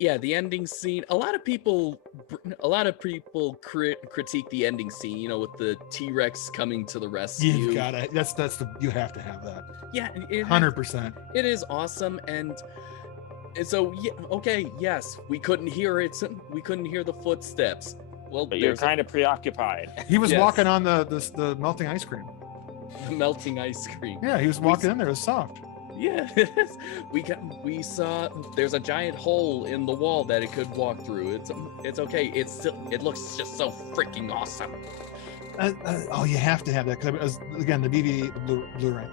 Yeah, the ending scene. A lot of people critique the ending scene. You know, with the T-Rex coming to the You've rescue. got to. You have to have that. Yeah, 100%. It is awesome, and so yeah, okay, yes, we couldn't hear it. We couldn't hear the footsteps. Well, but you're kind of preoccupied. He was Yes. walking on the melting ice cream. The melting ice cream. Yeah, he was walking in there. It was soft. Yeah, we saw there's a giant hole in the wall that it could walk through. It's okay. It looks just so freaking awesome. Oh, you have to have that because again the DVD, the Blu-ray,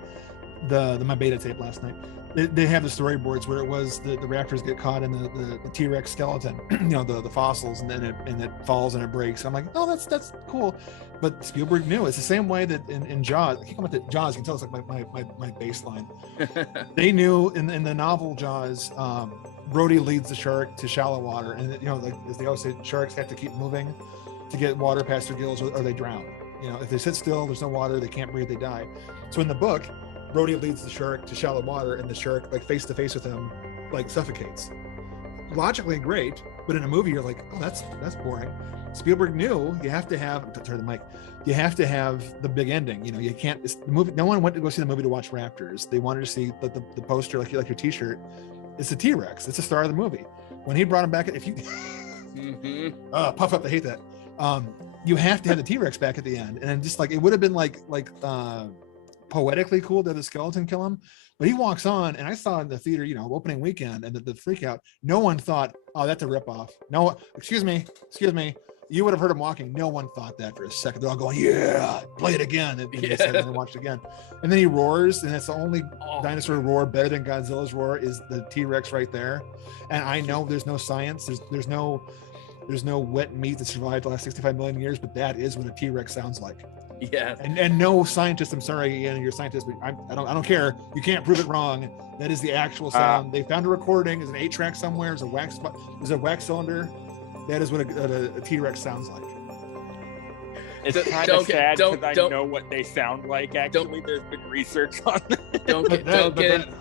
my beta tape last night. They have the storyboards where it was the raptors get caught in the T-Rex skeleton, the fossils, and then it falls and it breaks. I'm like, oh, that's cool. But Spielberg knew. It's the same way that in Jaws. I keep coming to Jaws. You can tell it's like my baseline. They knew in the novel Jaws, Brody leads the shark to shallow water, and like as they always say, sharks have to keep moving to get water past their gills, or they drown. If they sit still, there's no water, they can't breathe, they die. So in the book, Brody leads the shark to shallow water, and the shark, like face to face with him, like suffocates. Logically great, but in a movie you're like, oh, that's boring. Spielberg knew you have to have turn the mic. You have to have the big ending. You can't. It's the movie. No one went to go see the movie to watch raptors. They wanted to see the poster, like your T-shirt. It's a T-Rex. It's the star of the movie. When he brought him back, if you puff up, I hate that. You have to have the T-Rex back at the end, and just like it would have been like poetically cool to have the skeleton kill him, but he walks on, and I saw in the theater, opening weekend, and the freak out. No one thought, oh, that's a ripoff. No, excuse me. You would have heard him walking. No one thought that for a second. They're all going, yeah, play it again. And they said, and they watched again. And then he roars, and it's the only dinosaur roar better than Godzilla's roar is the T-Rex right there. And I know there's no science. There's no wet meat that survived the last 65 million years, but that is what a T-Rex sounds like. Yeah. And no scientist, I'm sorry, Ian, you're a scientist, but I don't care. You can't prove it wrong. That is the actual sound. They found a recording. There's an 8-track somewhere. There's a wax cylinder. That is what a T-Rex sounds like. It's kind of sad because I know what they sound like. Actually, there's been research on that.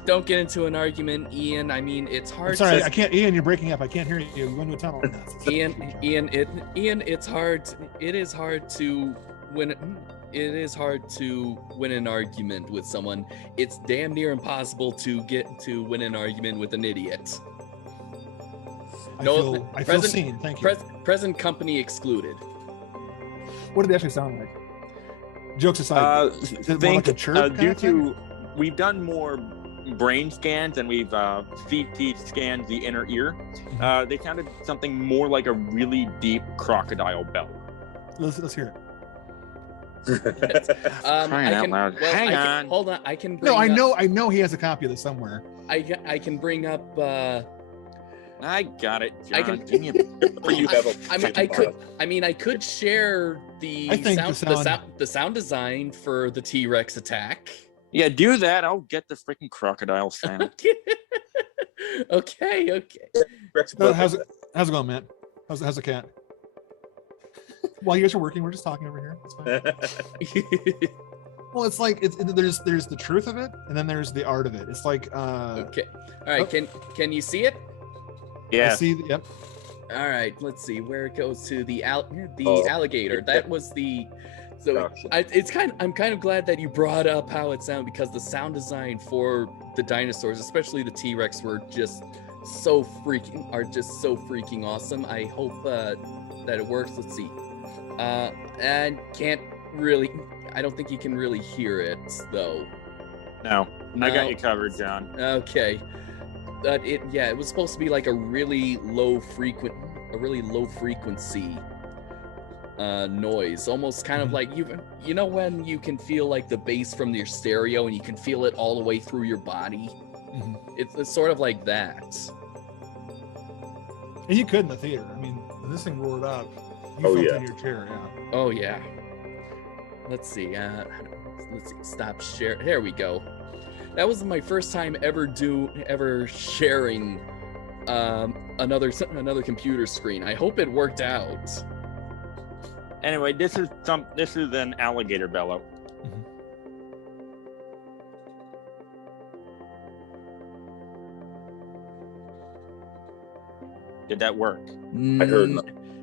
Don't get into an argument, Ian. I mean, it's hard. I'm sorry, I can't. Ian, you're breaking up. I can't hear you. You went into a tunnel. Ian, it's hard. It is hard to win. It is hard to win an argument with someone. It's damn near impossible to win an argument with an idiot. I feel seen. Thank you. Present company excluded. What did they actually sound like? Jokes aside, like a chirp we've done more brain scans and we've CT scanned the inner ear. They sounded something more like a really deep crocodile bell. Let's hear it. Hang on. Hold on. I can. I know he has a copy of this somewhere. I can bring up. I got it, John. I could share the sound design for the T-Rex attack. Yeah, do that. I'll get the freaking crocodile sound. Okay. How's it going, Matt? How's the cat? While you guys are working, we're just talking over here. It's fine. Well, it's like there's the truth of it, and then there's the art of it. It's like okay. All right. Can you see it? Yeah. I see. Yep. All right. Let's see where it goes to the alligator. That was the. So I'm kind of glad that you brought up how it sounded, because the sound design for the dinosaurs, especially the T-Rex, were just so freaking awesome. I hope that it works. Let's see. And I don't think you can really hear it though. No, I got you covered, John. Okay. It was supposed to be like a really low frequency noise, almost kind of like you know when you can feel like the bass from your stereo and you can feel it all the way through your body. It's sort of like that. And you could in the theater. I mean, when this thing roared up, you felt it in your chair. Yeah. Oh yeah. Let's see. Stop share. There we go. That was my first time ever sharing another computer screen. I hope it worked out. Anyway, this is an alligator bellow. Did that work?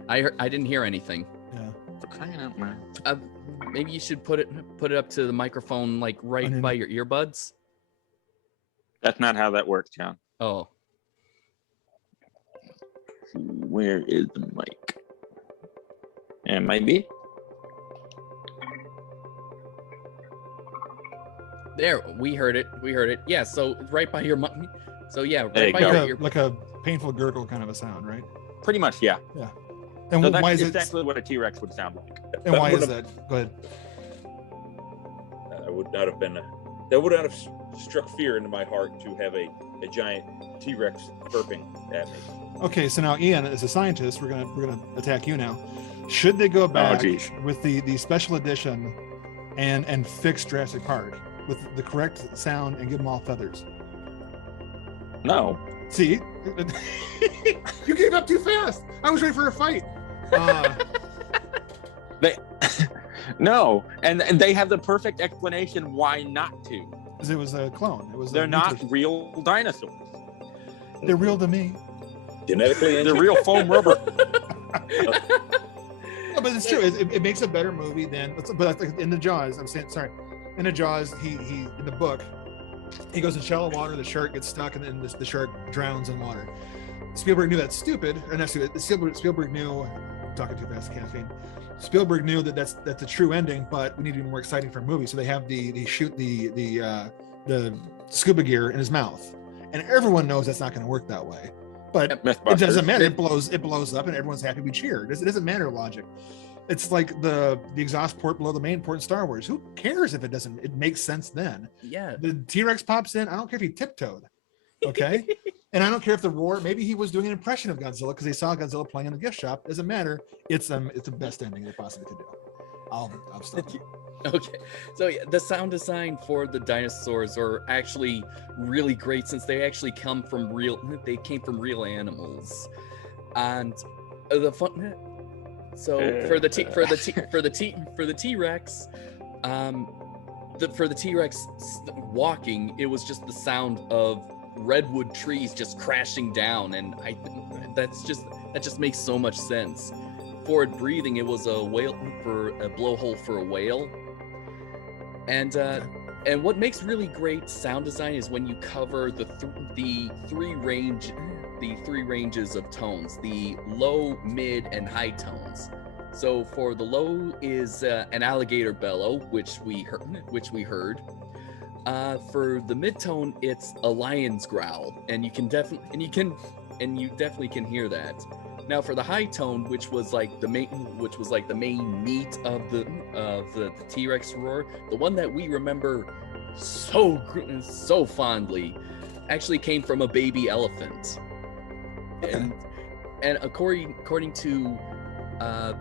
I heard. I didn't hear anything. Yeah. For crying out loud. Maybe you should put it up to the microphone, like right by your earbuds. That's not how that works, John. Oh. Where is the mic? And maybe. There, we heard it. Yeah, so right by your mic. So yeah, There right by you go. your like a painful gurgle kind of a sound, right? Pretty much, yeah. Yeah. And So why that's is it? exactly what a T-Rex would sound like. And why is that? Go ahead. That would not have struck fear into my heart to have a giant T-Rex burping at me. Okay, so now Ian, as a scientist, we're gonna attack you now. Should they go back with the special edition and fix Jurassic Park with the correct sound and give them all feathers? No. See, you gave up too fast. I was ready for a fight. No, and they have the perfect explanation why not to. Because it was a clone. They're not real dinosaurs. They're real to me. Genetically, they're real foam rubber. No, but it's true. It makes a better movie than. But in the Jaws, in the Jaws, he in the book, he goes in shallow water. The shark gets stuck, and then the shark drowns in water. Spielberg knew that's stupid, or not stupid. Spielberg knew. I'm talking too fast, caffeine. Spielberg knew that's a true ending, but we need to be more exciting for a movie. So they have they shoot the scuba gear in his mouth, and everyone knows that's not going to work that way. But it doesn't matter. It blows up, and everyone's happy. We cheer. It doesn't matter logic. It's like the exhaust port below the main port in Star Wars. Who cares if it doesn't? It makes sense then. Yeah. The T-Rex pops in. I don't care if he tiptoed. Okay. And I don't care if the roar. Maybe he was doing an impression of Godzilla because they saw Godzilla playing in the gift shop. Doesn't matter. It's the best ending they possibly could do. I'll stop. Okay, so yeah, the sound design for the dinosaurs are actually really great since they actually came from real animals, and the fun. So for the T-Rex, for the T-Rex walking, it was just the sound of redwood trees just crashing down, and that just makes so much sense. For it breathing, it was a blowhole for a whale. And what makes really great sound design is when you cover the three ranges of tones, the low, mid, and high tones. So for the low is an alligator bellow, which we heard. For the mid tone, it's a lion's growl, and you definitely can hear that. Now for the high tone, which was like the main meat of the T-Rex roar, the one that we remember so fondly, actually came from a baby elephant. And according to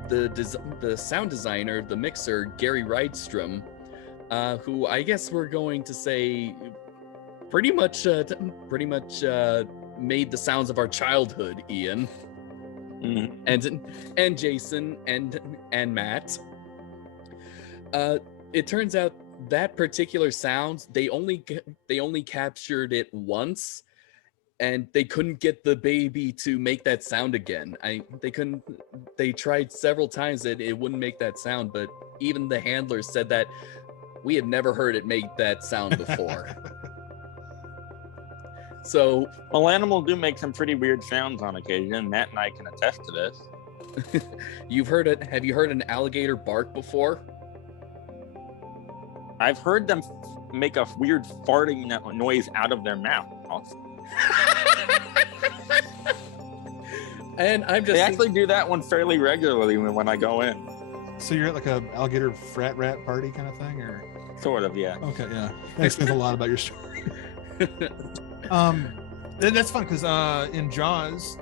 the sound designer, the mixer Gary Rydstrom, who I guess we're going to say pretty much made the sounds of our childhood, Ian. Mm-hmm. And Jason and Matt. It turns out that particular sound they only captured it once, and they couldn't get the baby to make that sound again. They tried several times that it wouldn't make that sound, but even the handlers said that we have never heard it make that sound before. So, well, animals do make some pretty weird sounds on occasion. Matt and I can attest to this. Have you heard an alligator bark before? I've heard them make a weird farting noise out of their mouth. And they actually do that one fairly regularly when I go in. So you're at like a alligator frat rat party kind of thing, or? Sort of, yeah. Okay, yeah. That explains a lot about your story. That's fun because in Jaws,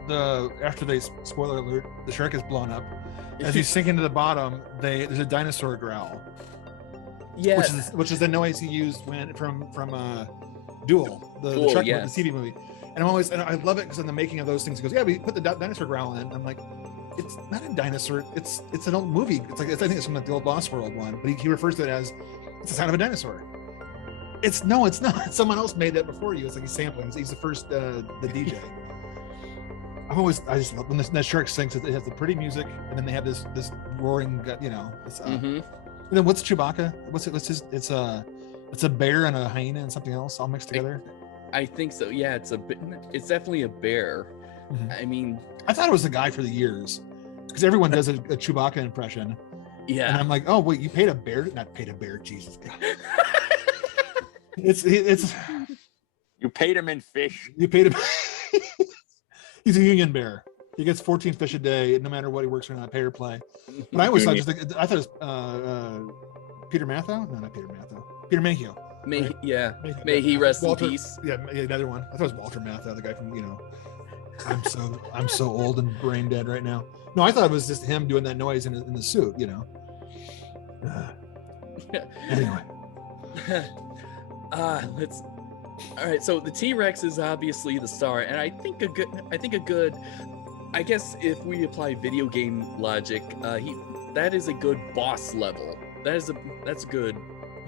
after they, spoiler alert, the shark is blown up. As you sink into the bottom, there's a dinosaur growl. Yeah, which is the noise he used from Duel, the shark movie, the TV movie. And I love it because in the making of those things, he goes, "Yeah, we put the dinosaur growl in." I'm like, it's not a dinosaur. It's an old movie. I think it's from the old Lost World one, but he refers to it as it's the sound of a dinosaur. It's not. Someone else made that before you. It's like he's sampling. He's the first the DJ. I I just love when that shark sings. It has the pretty music, and then they have this roaring, you know. And then what's Chewbacca? It's a bear and a hyena and something else all mixed together. I think so. Yeah, it's definitely a bear. I mean, I thought it was the guy for the years, because everyone does a Chewbacca impression. Yeah. And I'm like, oh wait, you paid a bear? Not paid a bear, Jesus God. It's you paid him in fish. You paid him. He's a union bear. He gets 14 fish a day, no matter what he works on, pay or play. But I always thought I thought it was Peter Matthew. No, not Peter Matthew. Peter Mayhew. Right? May he rest in peace. Yeah, another one. I thought it was Walter Matthau, the guy from, you know. I'm so old and brain dead right now. No, I thought it was just him doing that noise in the suit, you know. Anyway. All right, so the T-Rex is obviously the star, and I think a good I guess if we apply video game logic, that is a good boss level. That's a good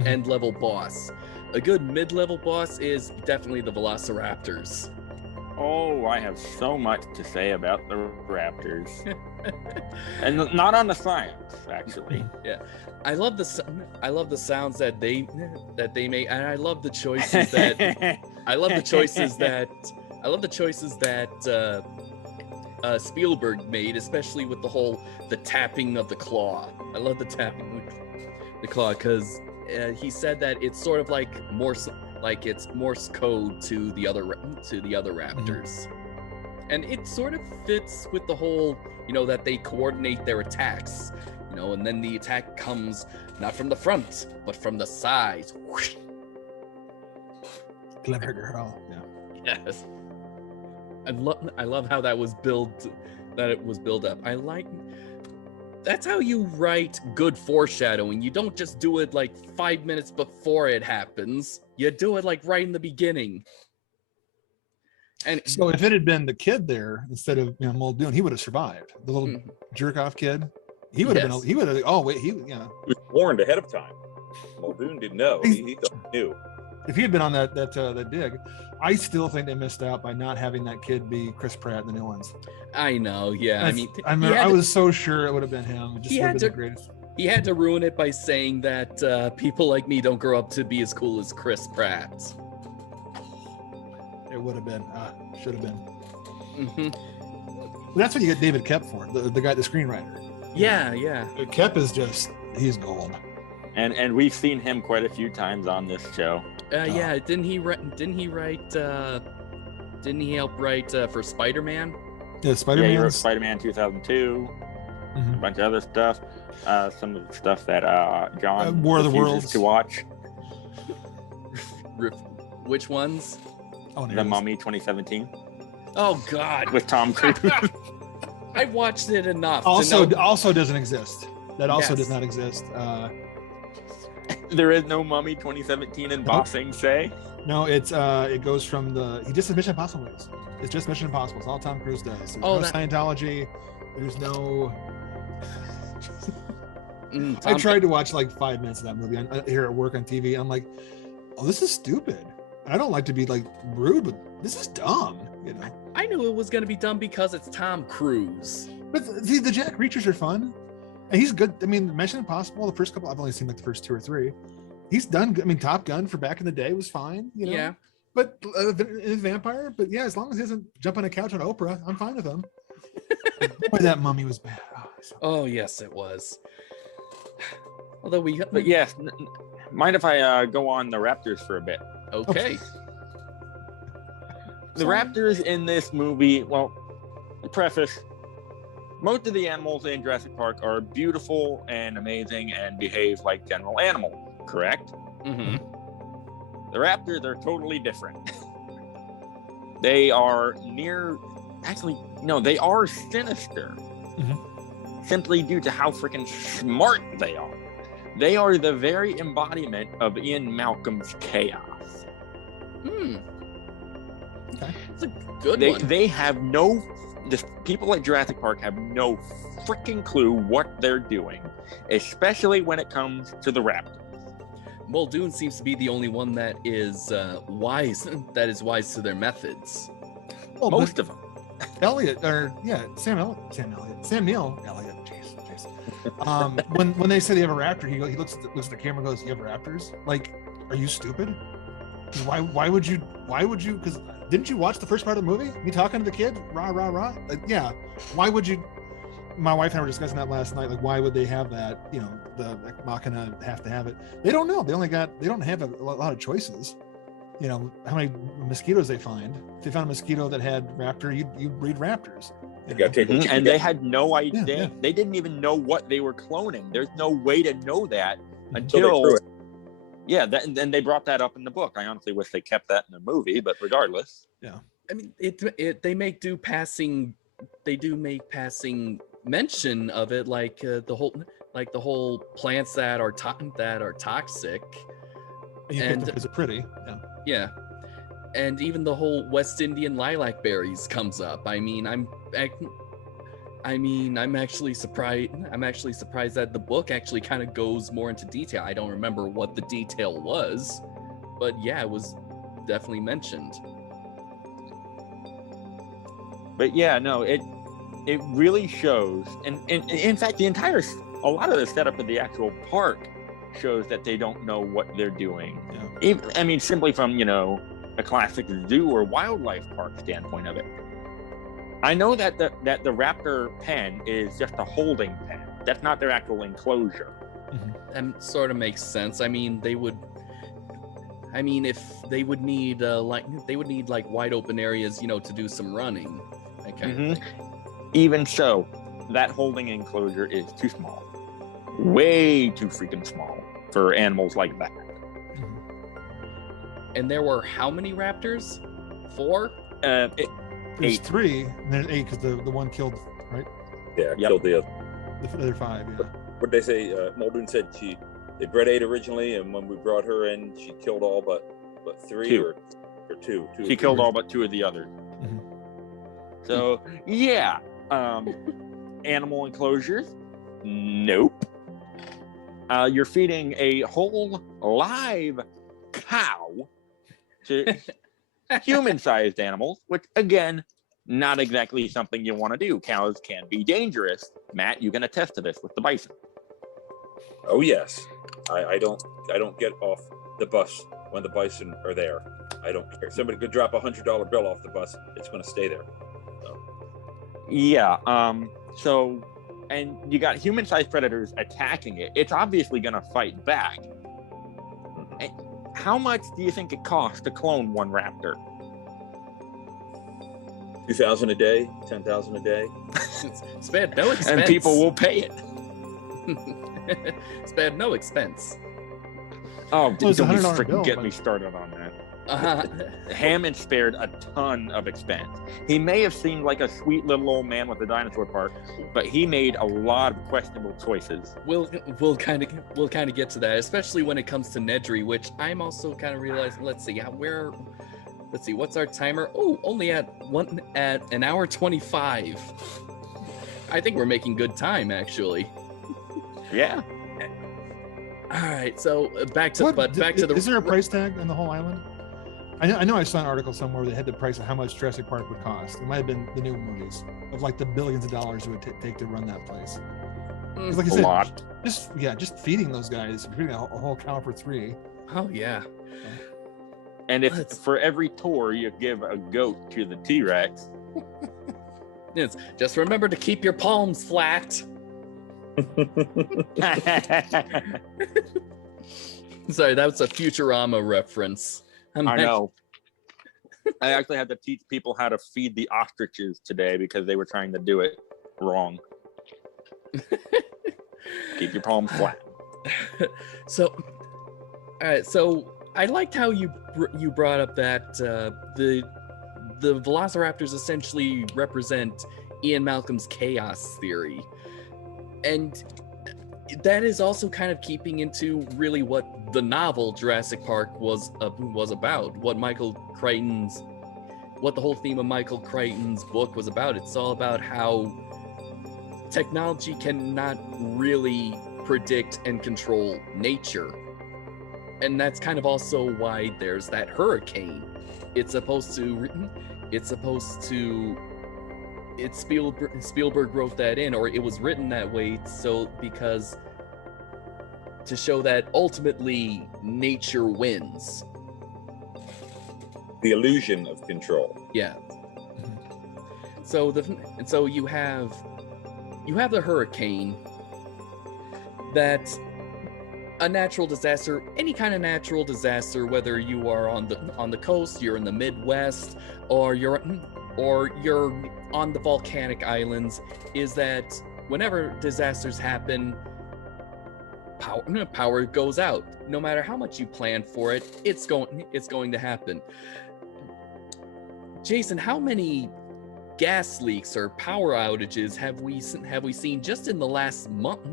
end level boss. A good mid-level boss is definitely the Velociraptors. Oh, I have so much to say about the raptors. And not on the science, actually. Yeah. I love the sounds that they make, and I love the choices that Spielberg made, especially with the tapping of the claw. I love the tapping of the claw, because he said that it's sort of like it's Morse code to the other raptors, and it sort of fits with the whole, you know, that they coordinate their attacks, you know, and then the attack comes not from the front but from the sides. Whoosh. Clever girl. Yeah. Yes. I love how that was built up. That's how you write good foreshadowing. You don't just do it like 5 minutes before it happens. You do it like right in the beginning. And so if it had been the kid there instead of, you know, Muldoon, he would have survived. The little jerk off kid. He would have been. He would have. Oh wait, he was warned ahead of time. Muldoon didn't know. He knew. If he had been on that dig, I still think they missed out by not having that kid be Chris Pratt in the new ones. I know, yeah. I was so sure it would have been him. It just would have been the greatest. He had to ruin it by saying that people like me don't grow up to be as cool as Chris Pratt. It would have been. Should have been. Mm-hmm. That's what you get David Koepp for, the guy, the screenwriter. Yeah. Koepp is he's gold. And we've seen him quite a few times on this show. Yeah, didn't he help write for Spider-Man? Yeah, Spider-Man. Yeah, he wrote Spider-Man 2002, a bunch of other stuff. Some of the stuff that John War of the Worlds to watch. Which ones? Oh, The Mummy 2017. Oh God, with Tom Cruise. I watched it enough. Also doesn't exist. That also does not exist. There is no Mummy 2017 in Ba Sing Se. No, it goes from he just did Mission Impossible movies. It's just Mission Impossible. It's all Tom Cruise does. There's no Scientology. There's no. I tried to watch like 5 minutes of that movie here at work on TV. I'm like, oh, this is stupid. I don't like to be like rude, but this is dumb. You know. I knew it was gonna be dumb because it's Tom Cruise. But see, the Jack Reachers are fun. And he's good. I mean, Mission Impossible, the first couple, I've only seen like the first 2 or 3. He's done good. I mean, Top Gun for back in the day was fine, you know? Yeah. But Vampire, but yeah, as long as he doesn't jump on a couch on Oprah, I'm fine with him. Boy, that Mummy was bad. Oh, yes, it was. Although But yes, mind if I go on the Raptors for a bit? Okay. The Raptors in this movie, well, preface, most of the animals in Jurassic Park are beautiful and amazing and behave like general animals, correct? Mm-hmm. The raptors are totally different. They are they are sinister. Mm-hmm. Simply due to how freaking smart they are. They are the very embodiment of Ian Malcolm's chaos. Okay. That's a good one. They have the people at Jurassic Park have no freaking clue what they're doing, especially when it comes to the raptors. Muldoon seems to be the only one that is wise to their methods. Well, most of them. Elliot, or yeah, Sam Neill Elliot. Jeez. When they say they have a raptor, he looks at the camera and goes, "You have raptors? Like, are you stupid? Why would you? Because didn't you watch the first part of the movie? Me talking to the kid, rah rah rah. Like, yeah. Why would you? My wife and I were discussing that last night. Like, why would they have that? You know, the Machina have to have it. They don't know. They don't have a lot of choices. You know how many mosquitoes they find. If they found a mosquito that had raptor, you'd breed raptors. And they had no idea. Yeah. They didn't even know what they were cloning. There's no way to know that until. Yeah, and they brought that up in the book. I honestly wish they kept that in the movie, but regardless. Yeah. I mean, they do make passing mention of it, like the whole plants that are toxic. And because they're pretty. Yeah. And even the whole West Indian lilac berries comes up. I mean, I'm actually surprised. I'm actually surprised that the book actually kind of goes more into detail. I don't remember what the detail was, but yeah, it was definitely mentioned. But yeah, no, it really shows, and in fact, a lot of the setup of the actual park shows that they don't know what they're doing. Yeah. I mean, simply from a classic zoo or wildlife park standpoint of it. I know that the raptor pen is just a holding pen. That's not their actual enclosure. That sort of makes sense. I mean, if they would need like wide open areas, to do some running. That kind of thing. Even so, that holding enclosure is too small. Way too freaking small for animals like that. And there were how many raptors? 4? There's 8. 3, and there's 8 because the one killed, right? Yeah, Yep. killed the other 5. Yeah. What they say? Muldoon said they bred 8 originally, and when we brought her in, she killed all but 3 2. or 2. She killed all but 2 of the others. So yeah, animal enclosures? Nope. You're feeding a whole live cow to human-sized animals, which again, not exactly something you want to do. Cows can be dangerous. Matt, you can attest to this with the bison. Oh yes, I don't get off the bus when the bison are there. I don't care. Somebody could drop $100 bill off the bus. It's going to stay there. So. Yeah. So, and you got human-sized predators attacking it. It's obviously going to fight back. And how much do you think it costs to clone one raptor? $2,000 a day, $10,000 a day. Spared no expense. And people will pay it. Spared no expense. Oh, don't you $100 freaking bill, get but- me started on that. Hammond spared a ton of expense. He may have seemed like a sweet little old man with a dinosaur park, but he made a lot of questionable choices. We'll kind of get to that, especially when it comes to Nedry, which I'm also kind of realizing. Let's see, what's our timer? Oh, only at 1 hour 25. I think we're making good time, actually. Yeah. All right, so back to the. Is there a price tag on the whole island? I know I saw an article somewhere that had the price of how much Jurassic Park would cost. It might have been the new movies of like the billions of dollars it would take to run that place. Like I said, lot. Just feeding those guys, feeding a whole cow for 3. Oh yeah. And if for every tour you give a goat to the T-Rex. Yes, just remember to keep your palms flat. Sorry, that was a Futurama reference. I know. I actually had to teach people how to feed the ostriches today because they were trying to do it wrong. Keep your palms flat. So, all right. So I liked how you brought up that the Velociraptors essentially represent Ian Malcolm's chaos theory, and that is also kind of keeping into really what the novel Jurassic Park was about. What the whole theme of Michael Crichton's book was about. It's all about how technology cannot really predict and control nature. And that's kind of also why there's that hurricane. It's supposed to Spielberg wrote that in, or it was written that way, because to show that ultimately nature wins. The illusion of control. Yeah. So you have the hurricane. That's a natural disaster, any kind of natural disaster, whether you are on the coast, you're in the Midwest, or you're on the volcanic islands, is that whenever disasters happen, power goes out. No matter how much you plan for it, it's going to happen. Jason, how many gas leaks or power outages have we seen just in the last month?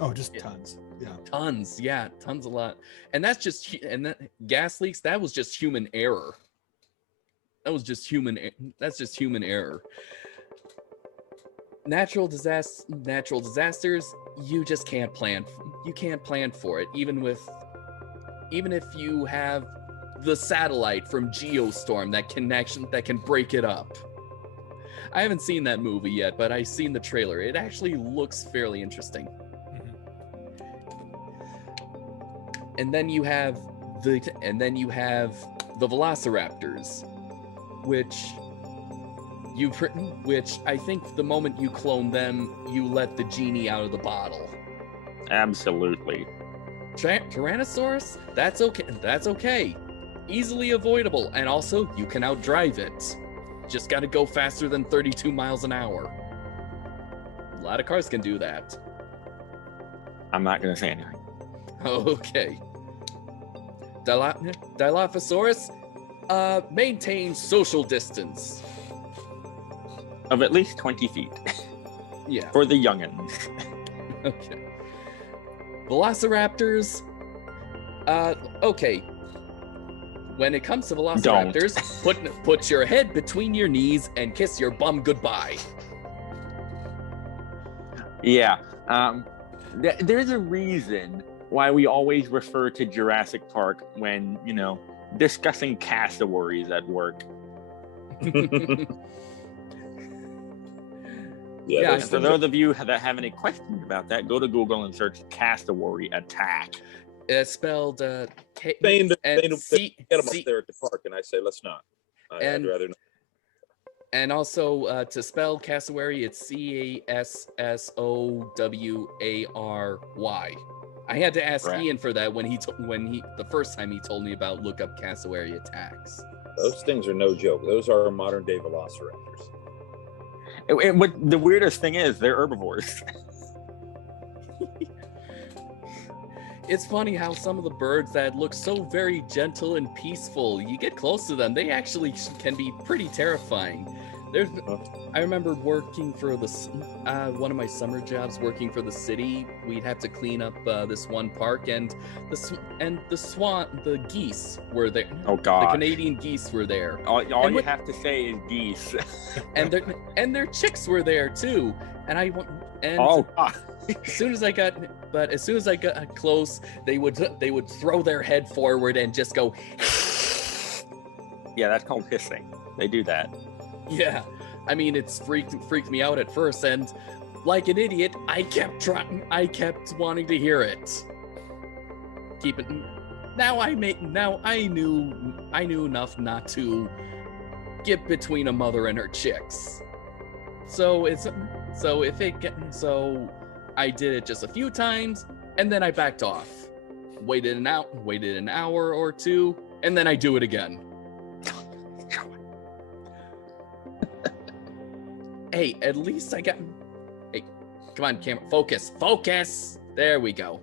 Oh, just tons. Yeah. Tons a lot. And gas leaks, that was just human error. That's just human error. Natural disasters, you just can't plan. You can't plan for it, even if you have the satellite from Geostorm that can break it up. I haven't seen that movie yet, but I've seen the trailer. It actually looks fairly interesting. And then you have the Velociraptors, which I think the moment you clone them, you let the genie out of the bottle. Absolutely. Tyrannosaurus, that's okay. Easily avoidable, and also you can outdrive it. Just gotta go faster than 32 miles an hour. A lot of cars can do that. I'm not gonna say anything. Okay. Dilophosaurus, maintain social distance of at least 20 feet. Yeah. For the youngins. Okay. Velociraptors, okay. When it comes to Velociraptors, put your head between your knees and kiss your bum goodbye. Yeah. There's a reason why we always refer to Jurassic Park when, discussing cassowaries at work. Yeah. For those of you that have any questions about that, go to Google and search cassowary attack. Spelled K. They get them up C there at the park, and I say let's not. I'd rather not. And also to spell cassowary, it's Cassowary. I had to ask Ian for that when the first time he told me about look up cassowary attacks. Those things are no joke. Those are modern day velociraptors. And what the weirdest thing is, they're herbivores. It's funny how some of the birds that look so very gentle and peaceful, you get close to them, they actually can be pretty terrifying. I remember working for one of my summer jobs, working for the city. We'd have to clean up this one park, and the geese were there. Oh God! The Canadian geese were there. All you have to say is geese. and their chicks were there too. As soon as I got close, they would throw their head forward and just go. Yeah, that's called hissing. They do that. Yeah, I mean, it's freaked me out at first, and like an idiot, I kept wanting to hear it. Now I knew enough not to get between a mother and her chicks. So I did it just a few times, and then I backed off. Waited an hour or two, and then I do it again. Hey, at least I got... Hey, come on, camera. Focus! There we go.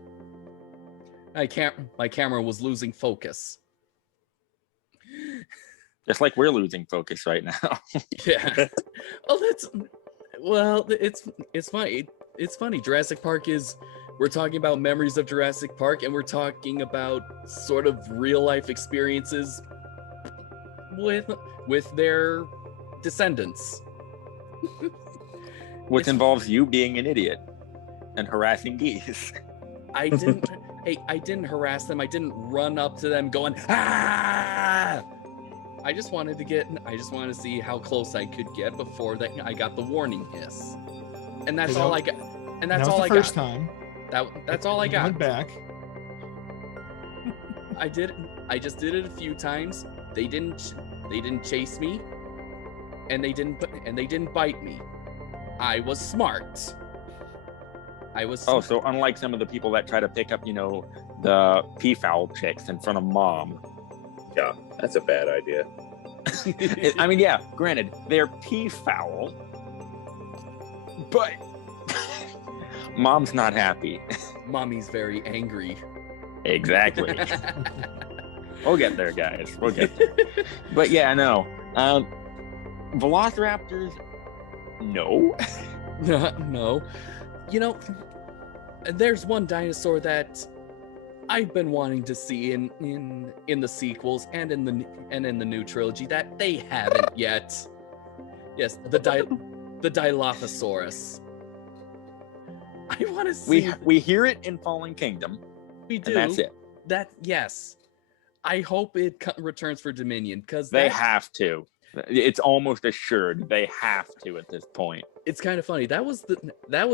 My camera was losing focus. Just like we're losing focus right now. Yeah. It's funny. It's funny. Jurassic Park we're talking about memories of Jurassic Park, and we're talking about sort of real life experiences with their descendants. Which involves you being an idiot and harassing geese. I didn't harass them. I didn't run up to them going, ah! I just wanted to see how close I could get before that I got the warning hiss. And that's all I got. And that's all I got. First time. That's all I got. Went back. I just did it a few times. They didn't chase me. And they didn't bite me. I was smart. So unlike some of the people that try to pick up, the peafowl chicks in front of mom. Yeah, that's a bad idea. I mean, yeah, granted, they're peafowl, but mom's not happy. Mommy's very angry. Exactly. We'll get there, guys. We'll get there. But yeah, no. Velociraptors, no. No. There's one dinosaur that I've been wanting to see in the sequels and in the new trilogy that they haven't yet. Yes, the Dilophosaurus. I want to see. We hear it in Fallen Kingdom. We do. And that's it. Yes. I hope it returns for Dominion because they have to. It's almost assured they have to at this point. It's kind of funny. That was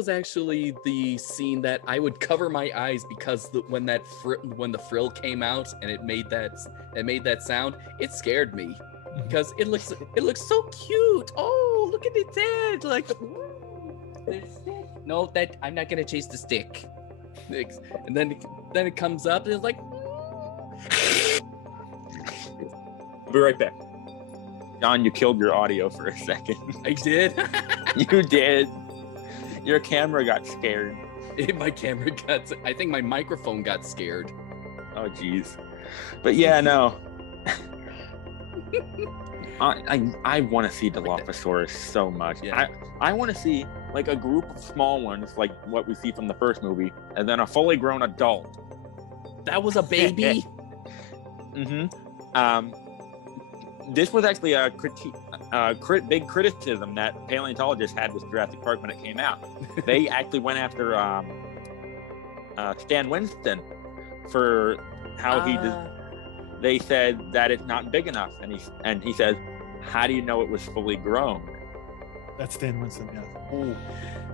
actually the scene that I would cover my eyes because when the frill came out and it made that sound, it scared me because it looks so cute. Oh, look at its head! Like the stick. No, I'm not gonna chase the stick. And then it comes up and it's like. I'll be right back. John, you killed your audio for a second. I did. You did. Your camera got scared. My camera I think my microphone got scared. Oh, jeez. But yeah, no. I want to see Dilophosaurus so much. Yeah. I want to see like a group of small ones, like what we see from the first movie, and then a fully grown adult. That was a baby. This was actually a big criticism that paleontologists had with Jurassic Park when it came out. They actually went after Stan Winston for how he did. They said that it's not big enough, and he says, "How do you know it was fully grown?" That's Stan Winston, yeah. Ooh.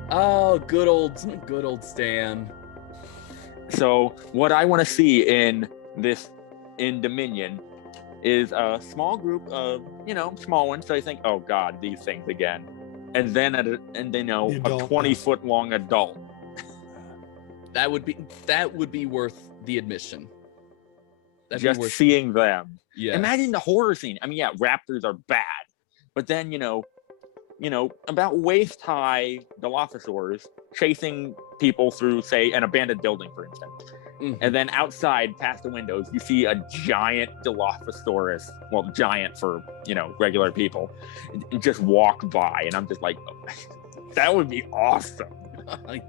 Oh, good old Stan. So what I want to see in Dominion is a small group of, small ones. So I think, oh God, these things again. And then a 20-foot long adult. That would be worth the admission. Just seeing them. Yeah. Imagine the horror scene. I mean, yeah, raptors are bad. But then, about waist high Dilophosaurs chasing people through, say, an abandoned building, for instance. Mm-hmm. And then outside, past the windows, you see a giant Dilophosaurus. Well, giant for, regular people. Just walk by. And I'm just like, oh, that would be awesome.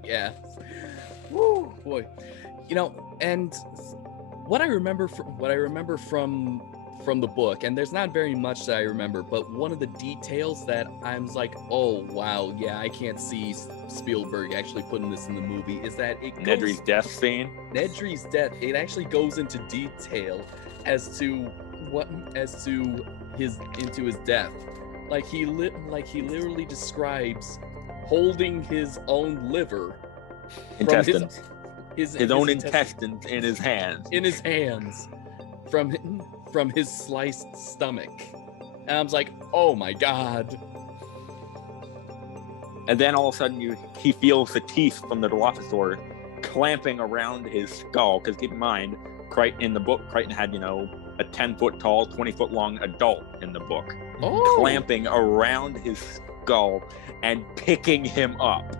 Yeah. Woo, boy. And what I remember from the book, and there's not very much that I remember, but one of the details that I'm like, oh wow, yeah, I can't see Spielberg actually putting this in the movie, is that Nedry's death scene. Nedry's death, it actually goes into detail as to his death. Like he literally describes holding his own liver, intestines, his own intestines in his hands, from his sliced stomach. And I was like, oh my God. And then all of a sudden he feels the teeth from the Dilophosaurus clamping around his skull. Because keep in mind, in the book, Crichton had, a 10-foot tall, 20-foot long adult in the book. Oh. Clamping around his skull and picking him up.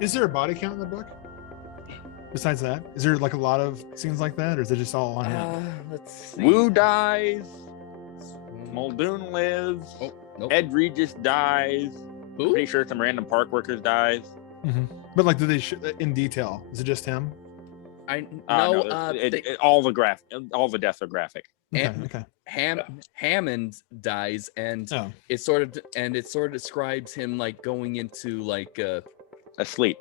Is there a body count in the book? Besides that, is there like a lot of scenes like that, or is it just all on him? Let's see. Wu dies. Muldoon lives. Oh, nope. Ed Regis dies. Who? Pretty sure some random park workers dies. Mm-hmm. But like, do they in detail? Is it just him? All the deaths are graphic. Okay. Hammond dies, and it sort of describes him like going into like asleep.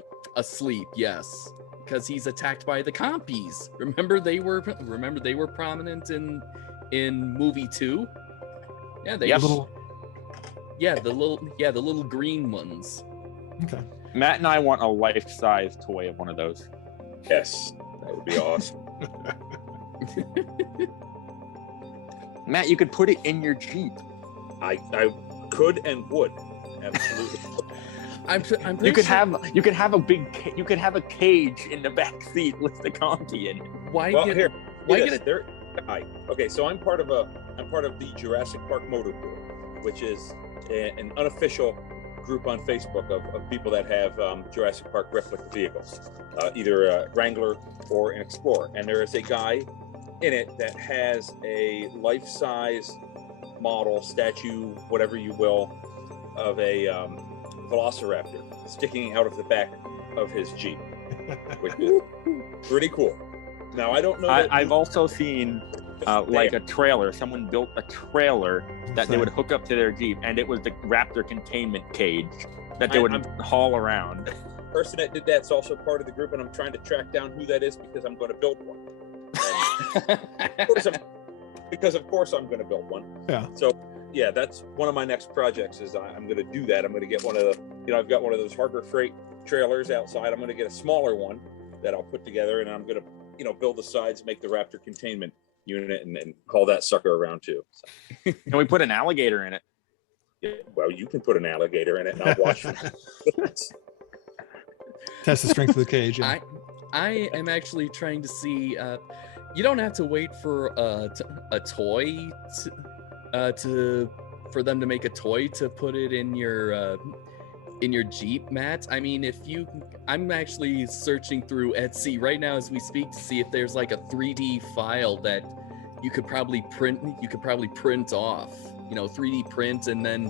Yes, because he's attacked by the compies. Remember they were prominent in movie 2. Yeah, they Yep. the little green ones. Okay. Matt and I want a life-size toy of one of those. Yes, that would be awesome. Matt, you could put it in your Jeep. I could and would absolutely. I'm pretty You could sure- have a cage in the back seat with the Conti in it. Why Well, get here, why yes, get it? there. Okay, so I'm part of the Jurassic Park Motor Board, which is an unofficial group on Facebook of people that have Jurassic Park replica vehicles, either a Wrangler or an Explorer. And there is a guy in it that has a life-size model, statue, whatever you will, of a Velociraptor sticking out of the back of his Jeep, which is pretty cool. Now, I don't know. I've also seen like a trailer. Someone built a trailer that they would hook up to their Jeep, and it was the Raptor containment cage that they would haul around. The person that did that's also part of the group, and I'm trying to track down who that is because I'm going to build one. Because of course I'm going to build one. Yeah. So yeah, that's one of my next projects. Is I'm going to do that. I'm going to get one of the, I've got one of those Harbor Freight trailers outside. I'm going to get a smaller one that I'll put together, and I'm going to, build the sides, make the Raptor containment unit, and haul that sucker around too. So. Can we put an alligator in it? Yeah, well, you can put an alligator in it, and I'll watch it. Test the strength of the cage. Yeah. I am actually trying to see. You don't have to wait for a toy for them to make a toy to put it in your Jeep, Matt. I mean, I'm actually searching through Etsy right now as we speak to see if there's like a 3D file that you could probably print off. 3D print and then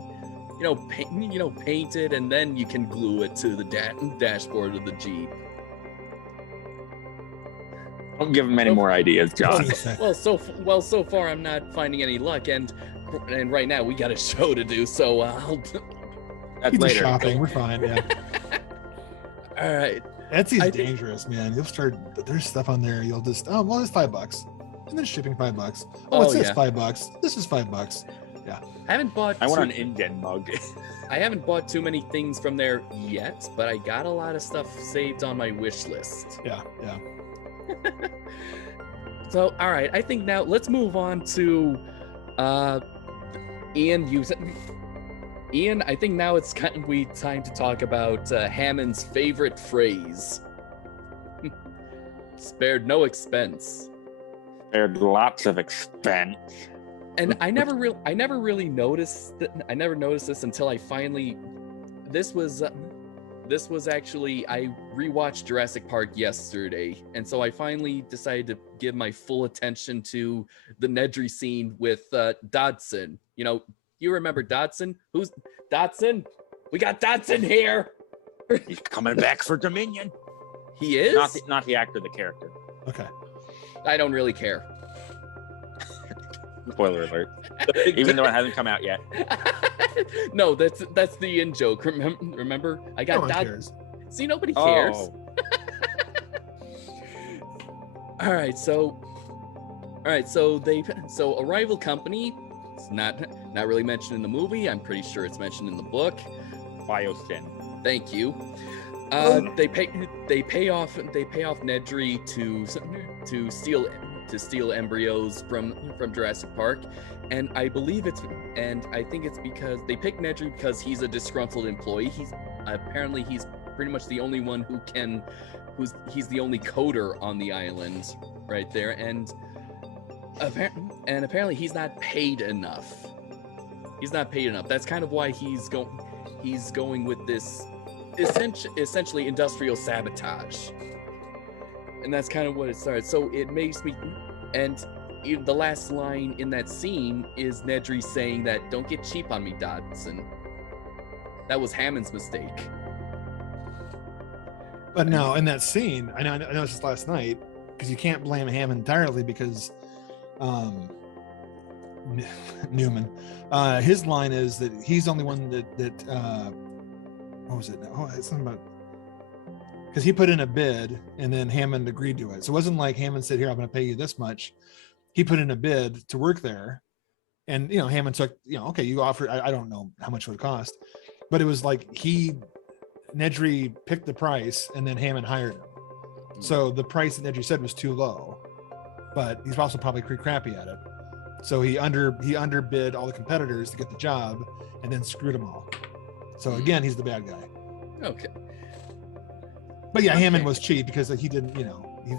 paint it, and then you can glue it to the dashboard of the Jeep. Don't give them any more ideas, John. So far I'm not finding any luck, and right now we got a show to do, so That's later. Shopping, we're fine. Yeah. All right. Etsy's dangerous, man. You'll start. There's stuff on there. You'll just it's $5, and then shipping $5. What's this? $5. This is $5. Yeah. I haven't bought. I want an InGen mug. I haven't bought too many things from there yet, but I got a lot of stuff saved on my wish list. Yeah. So, all right. I think now let's move on to Ian. Ian, I think now it's time to talk about Hammond's favorite phrase. Spared no expense. Spared lots of expense. And I never really noticed that. I never noticed this until I finally. This was actually, I rewatched Jurassic Park yesterday, and so I finally decided to give my full attention to the Nedry scene with Dodson. You remember Dodson? Who's Dodson? We got Dodson here. He's coming back for Dominion. He is? Not the actor, the character. Okay. I don't really care. Spoiler alert. Even though it hasn't come out yet. No, that's the in joke. Remember? I got Dodson. See, nobody cares. Oh. All right, so a rival company. It's not really mentioned in the movie. I'm pretty sure it's mentioned in the book. Biosyn. Thank you. They pay off Nedry to steal embryos from Jurassic Park, and I think it's because they picked Nedry because he's a disgruntled employee. He's pretty much the only one he's the only coder on the island right there, and apparently he's not paid enough. That's kind of why he's going with this essentially industrial sabotage. And that's kind of what it started. So it makes me, and the last line in that scene is Nedry saying that, "Don't get cheap on me, Dodson." That was Hammond's mistake. But no, in that scene, I know it's just last night, because you can't blame Hammond entirely because Newman, his line is that he's the only one that what was it? Oh, it's something about, because he put in a bid and then Hammond agreed to it. So it wasn't like Hammond said, "Here, I'm going to pay you this much." he put in a bid to work there, and Hammond took, okay, you offered, I don't know how much it would cost, but it was like Nedry picked the price and then Hammond hired him. So the price that Nedry said was too low, but he's also probably pretty crappy at it. So he underbid all the competitors to get the job and then screwed them all. So again, he's the bad guy. Okay. But yeah, Hammond was cheap because he didn't, he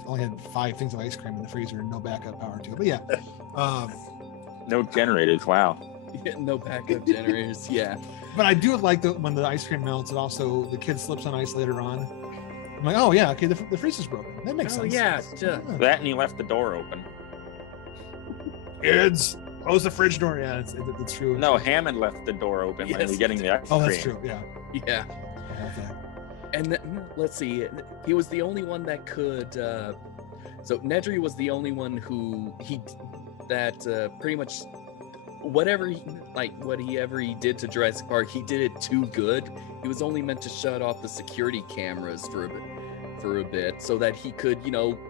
only had 5 things of ice cream in the freezer and no backup power to it. But yeah. No generators. Wow. Yeah, no backup generators. Yeah. But I do like when the ice cream melts, and also the kid slips on ice later on. I'm like, oh yeah, okay, the freezer's broken. That makes sense. Yeah. That, and he left the door open. Kids, close the fridge door. Yeah, it's true. No, Hammond left the door open when he was getting the ice cream. Oh, that's true. Yeah. Yeah. Okay. And let's see, he was the only one that could. So Nedry was the only one who pretty much whatever he did to Jurassic Park, he did it too good. He was only meant to shut off the security cameras for a bit, so that he could,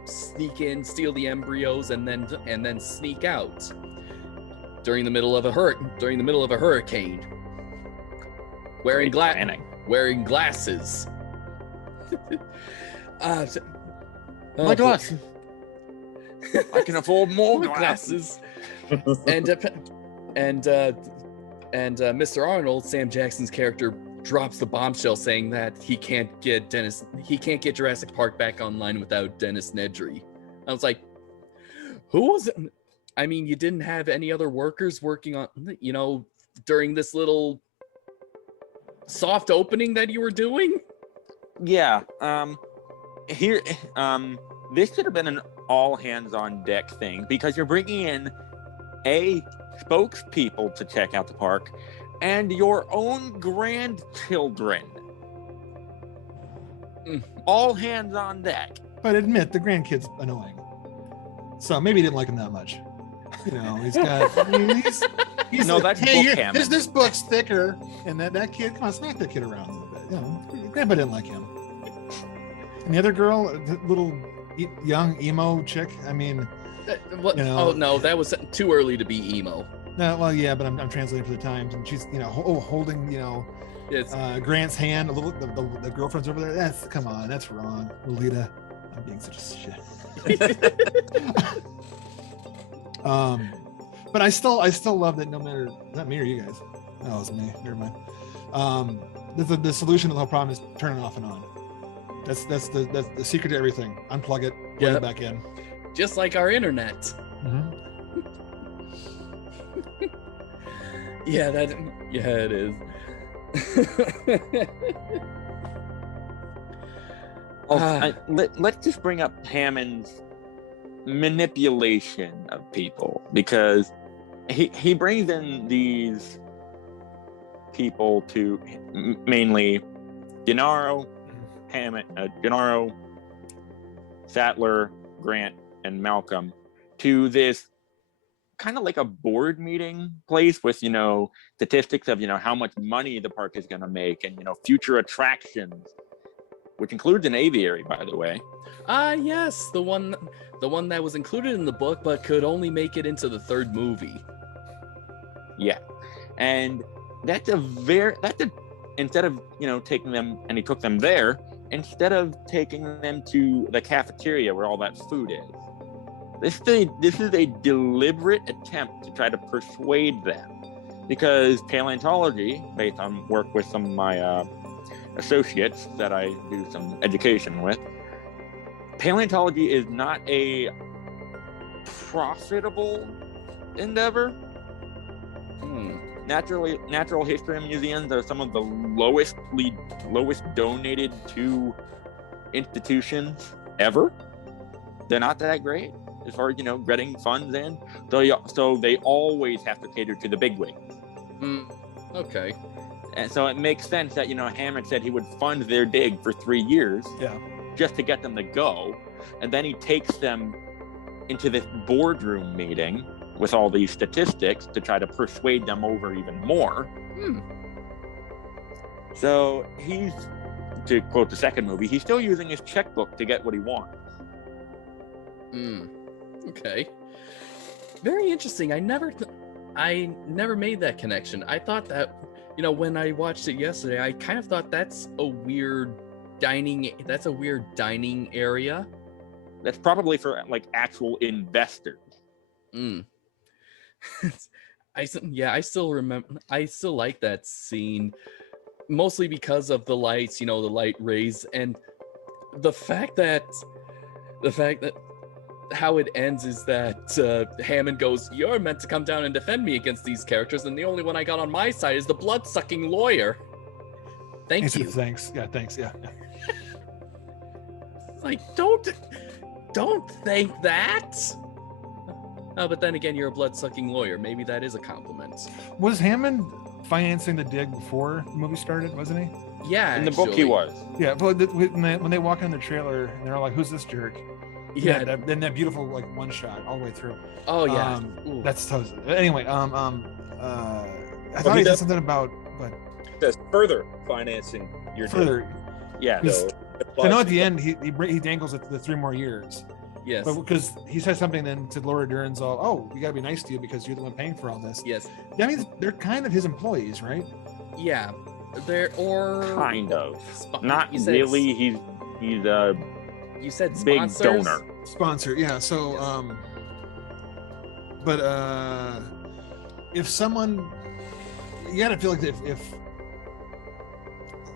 sneak in, steal the embryos, and then sneak out during the middle of a hurricane, wearing glasses. My glasses. I can afford more glasses. and Mr. Arnold, Sam Jackson's character, drops the bombshell saying that he can't get Jurassic Park back online without Dennis Nedry. I was like, who was it? I mean, you didn't have any other workers working on, during this little soft opening that you were doing? Yeah. This should have been an all hands on deck thing, because you're bringing in spokespeople to check out the park and your own grandchildren. All hands on deck. But admit, the grandkid's annoying. So maybe he didn't like him that much. He's got. He's no, like, that's hey, this book's thicker, and that kid, come on, smack that kid around a little bit. Grandpa didn't like him. And the other girl, the little young emo chick. I mean, oh no, that was too early to be emo. No, well, yeah, but I'm translating for the times, and she's holding Grant's hand a little. The girlfriend's over there. Come on, that's wrong, Lolita. I'm being such a shit. But I still love that. No matter, not me or you guys. Oh, it's me. Never mind. The solution to the whole problem is turn it off and on. That's the secret to everything. Unplug it, plug it back in. Just like our internet. Mm-hmm. Yeah, it is. Let's just bring up Hammond's manipulation of people, because he brings in these people to mainly Gennaro, Sattler, Grant, and Malcolm to this kind of like a board meeting place with statistics of how much money the park is going to make, and future attractions, which includes an aviary, by the way. Yes, the one that was included in the book but could only make it into the 3rd movie. Yeah. And instead of taking them, and he took them there instead of taking them to the cafeteria where all that food is. This is a deliberate attempt to try to persuade them, because paleontology, based on work with some of my associates that I do some education with, paleontology is not a profitable endeavor. Natural history museums are some of the lowest donated to institutions ever. They're not that great as far as getting funds in. So they always have to cater to the bigwigs. Okay. And so it makes sense that Hammond said he would fund their dig for 3 years. Yeah. Just to get them to go, and then he takes them into this boardroom meeting with all these statistics to try to persuade them over even more. So he's, to quote the 2nd movie, he's still using his checkbook to get what he wants. Okay. Very interesting. I never made that connection. I thought that, when I watched it yesterday, I kind of thought that's a weird dining area. That's probably for like actual investors. I still remember. I still like that scene, mostly because of the lights, the light rays, and the fact that how it ends is that Hammond goes, "You're meant to come down and defend me against these characters, and the only one I got on my side is the blood-sucking lawyer." Thank you. Thanks. Yeah, thanks. Yeah. Like, don't thank that. Oh, but then again, you're a blood-sucking lawyer. Maybe that is a compliment. Was Hammond financing the dig before the movie started, wasn't he? Yeah, in the book he was. Yeah, but when they walk in the trailer and they're all like, "Who's this jerk?" Yeah, then that beautiful like one shot all the way through. Oh yeah, that's toast. Anyway, I thought he said something about, but says further financing your further. Yeah. So I know at the end he dangles it the 3 more years. Yes. But because he says something then to Laura Dern's we gotta be nice to you because you're the one paying for all this. Yes. That means they're kind of his employees, right? Yeah. Kind of. Not really. He's you said big sponsors? donor. Sponsor, yeah. So but if someone, you gotta feel like if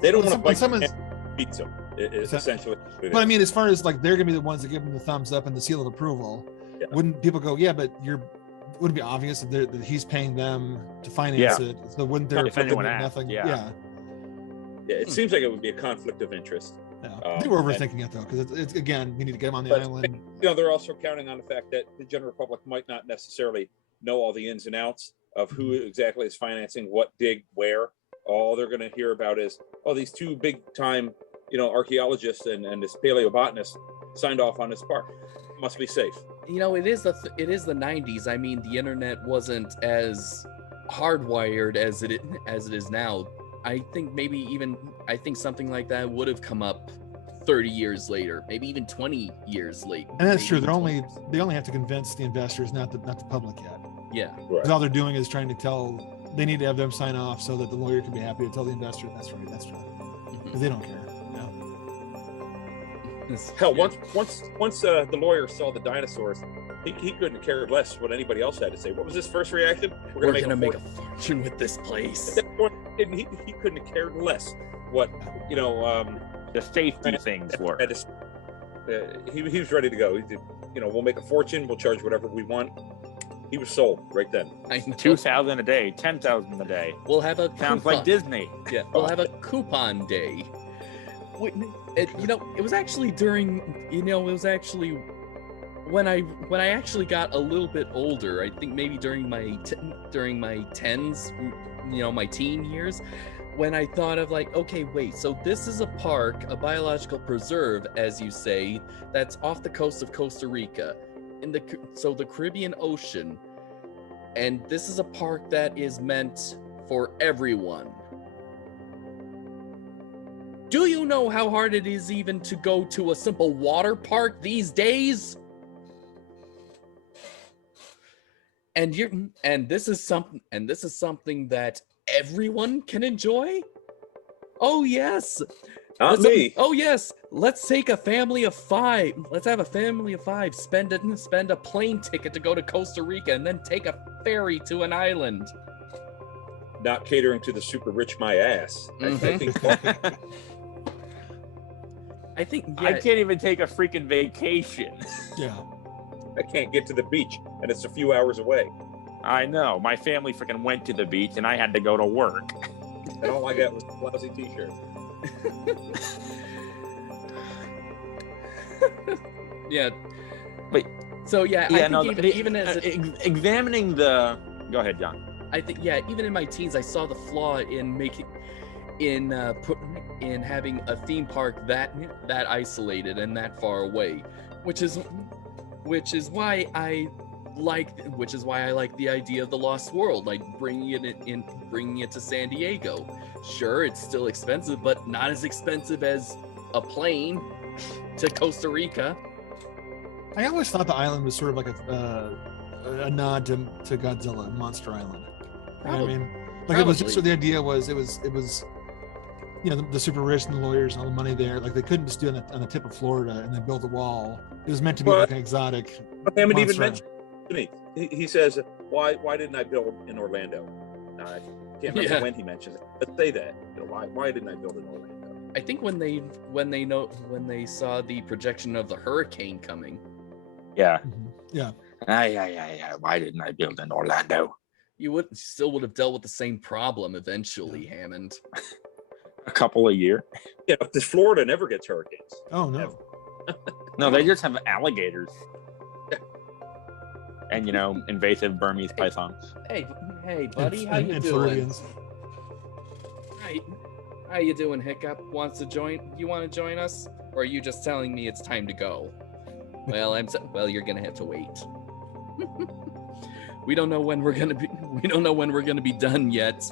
they don't want to bite someone's pizza, essentially. But I mean, as far as like they're gonna be the ones that give him the thumbs up and the seal of approval, wouldn't people go, yeah, but wouldn't it be obvious that he's paying them to finance it? So wouldn't there if anyone nothing? Yeah, it seems like it would be a conflict of interest. Yeah. I think we're overthinking it though, because it's again, we need to get him on the island. They're also counting on the fact that the general public might not necessarily know all the ins and outs of who exactly is financing what dig where. All they're going to hear about is, these 2 big time, archaeologists and this paleobotanist signed off on this park. Must be safe. It is the 90s. I mean, the internet wasn't as hardwired as it is now. I think something like that would have come up 30 years later, maybe even 20 years late. And that's true. They only have to convince the investors, not the public yet. Yeah. Because all they're doing is trying to tell. They need to have them sign off so that the lawyer can be happy to tell the investor that's right. Because they don't care. Hell, once the lawyer saw the dinosaurs, he couldn't care less what anybody else had to say. What was his first reaction? We're gonna make a fortune with this place. At that point, he couldn't have cared less what the safety things were. He was ready to go. He did, we'll make a fortune. We'll charge whatever we want. He was sold right then. 2,000 a day, 10,000 a day. We'll have a sounds coupon. like Disney. Yeah, we'll have a coupon day. It was actually when I actually got a little bit older. I think maybe during my tens, my teen years, when I thought of like, okay, wait, so this is a park, a biological preserve, as you say, that's off the coast of Costa Rica, the Caribbean Ocean, and this is a park that is meant for everyone. Do you know how hard it is even to go to a simple water park these days? And this is something that everyone can enjoy? Oh yes. Not me. Oh yes. Let's take a family of 5. Let's have a family of 5 spend a plane ticket to go to Costa Rica and then take a ferry to an island. Not catering to the super rich my ass. Mm-hmm. I can't even take a freaking vacation. Yeah. I can't get to the beach, and it's a few hours away. I know. My family freaking went to the beach, and I had to go to work. And all I got was a lousy t-shirt. Yeah. But so yeah, yeah, I think even as examining the. Go ahead, John. I think even in my teens, I saw the flaw in having a theme park that isolated and that far away, which is why I like the idea of the Lost World, like bringing it to San Diego. Sure, it's still expensive, but not as expensive as a plane to Costa Rica. I always thought the island was sort of like a a nod to Godzilla and Monster Island. You know what I mean? Like Probably. it was just, so the idea was it was you know, the super rich and the lawyers and all the money there, like they couldn't just do it on the tip of Florida and then build a wall. It was meant to be like an exotic. Hammond even mentioned to me. He says, "Why didn't I build in Orlando?" I can't remember when he mentions it. Let's say that. You know, why didn't I build in Orlando? I think when they saw the projection of the hurricane coming. Yeah. Yeah. Yeah. Why didn't I build in Orlando? You still would have dealt with the same problem eventually, Hammond. A couple a year. Yeah, because Florida never gets hurricanes. Oh no. No, they just have alligators. And, you know, invasive Burmese pythons. Hey, buddy, how you and doing? Floridians. How you doing, Hiccup? You want to join us? Or are you just telling me it's time to go? Well, you're gonna have to wait. We don't know when we're gonna be done yet.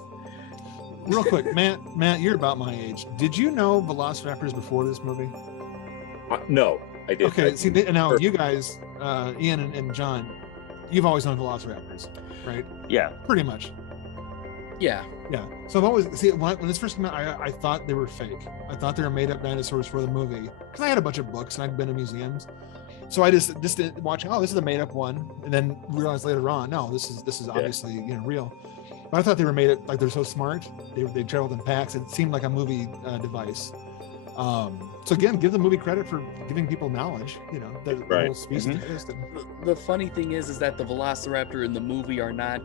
Real quick, Matt, you're about my age. Did you know Velociraptors before this movie? No, I didn't. Okay, see, now you guys, Ian and John, you've always known Velociraptors, right? Yeah. Pretty much. Yeah. Yeah. So I've always, see, when this first came out, I thought they were fake. I thought they were made up dinosaurs for the movie because I had a bunch of books and I'd been to museums. So I just didn't watch, oh, this is a made up one, and then realized later on, no, this is obviously, you know, real. But I thought they were made it like they're so smart. They traveled in packs. It seemed like a movie device. So again, give the movie credit for giving people knowledge. You know, the whole species existed. The funny thing is that the Velociraptor in the movie are not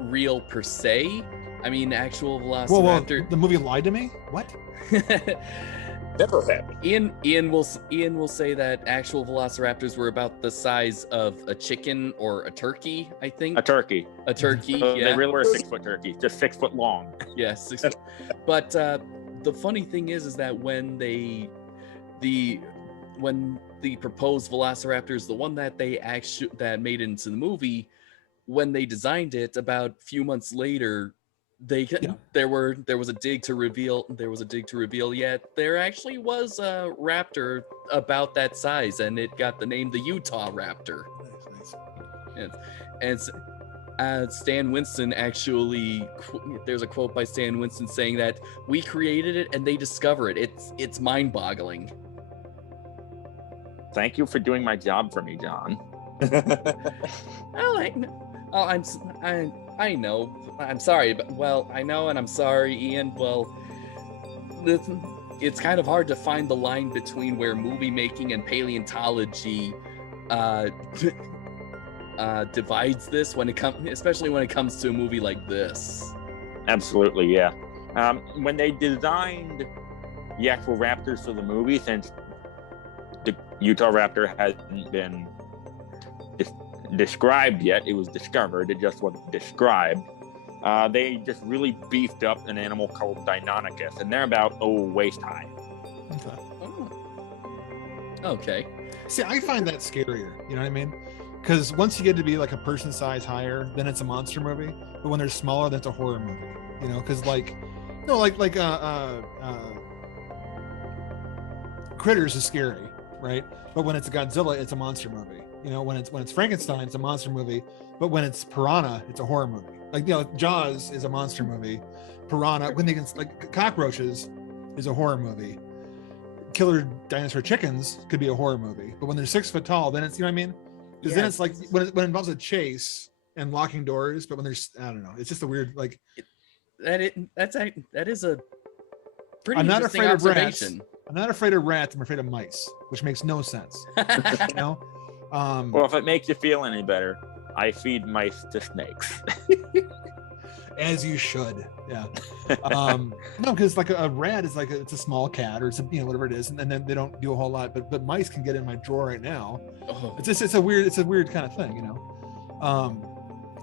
real per se. I mean, actual Velociraptor. Whoa, the movie lied to me. What? Never happened. Ian will say that actual Velociraptors were about the size of a chicken or a turkey. I think a turkey. A turkey. So yeah. They really were a 6 foot turkey, just 6 foot long. Yeah, 6 foot. But the funny thing is that when the proposed Velociraptors, the one that that made it into the movie, when they designed it, about a few months later, there was a dig to reveal yet there actually was a raptor about that size, and it got the name the Utah Raptor. Nice. And Stan Winston actually, there's a quote by Stan Winston saying that we created it and they discover it. It's mind-boggling. Thank you for doing my job for me, John. I know. I'm sorry, but I know, and I'm sorry, Ian. Well, it's kind of hard to find the line between where movie making and paleontology divides this especially when it comes to a movie like this. Absolutely, yeah. When they designed the actual raptors for the movie, since the Utah Raptor hasn't been described yet, it was discovered, it just wasn't described. They just really beefed up an animal called Deinonychus, and they're about waist high. Okay. See, I find that scarier. You know what I mean? Because once you get to be like a person size higher, then it's a monster movie. But when they're smaller, that's a horror movie. You know, because Critters is scary, right? But when it's Godzilla, it's a monster movie. You know, when it's Frankenstein, it's a monster movie. But when it's Piranha, it's a horror movie. Like, you know, Jaws is a monster movie. Piranha, when they can, like, cockroaches is a horror movie. Killer dinosaur chickens could be a horror movie. But when they're 6 foot tall, then it's, you know what I mean? Because then it's like when it involves a chase and locking doors. But when there's, I don't know, it's just a weird, like. That is a pretty I'm not interesting afraid observation. of rats. I'm not afraid of rats. I'm afraid of mice, which makes no sense. You know? Well, if it makes you feel any better, I feed mice to snakes. As you should. Yeah. No, because like a rat is like it's a small cat or it's a, you know, whatever it is, and then they don't do a whole lot. But mice can get in my drawer right now. Oh. It's a weird kind of thing, you know.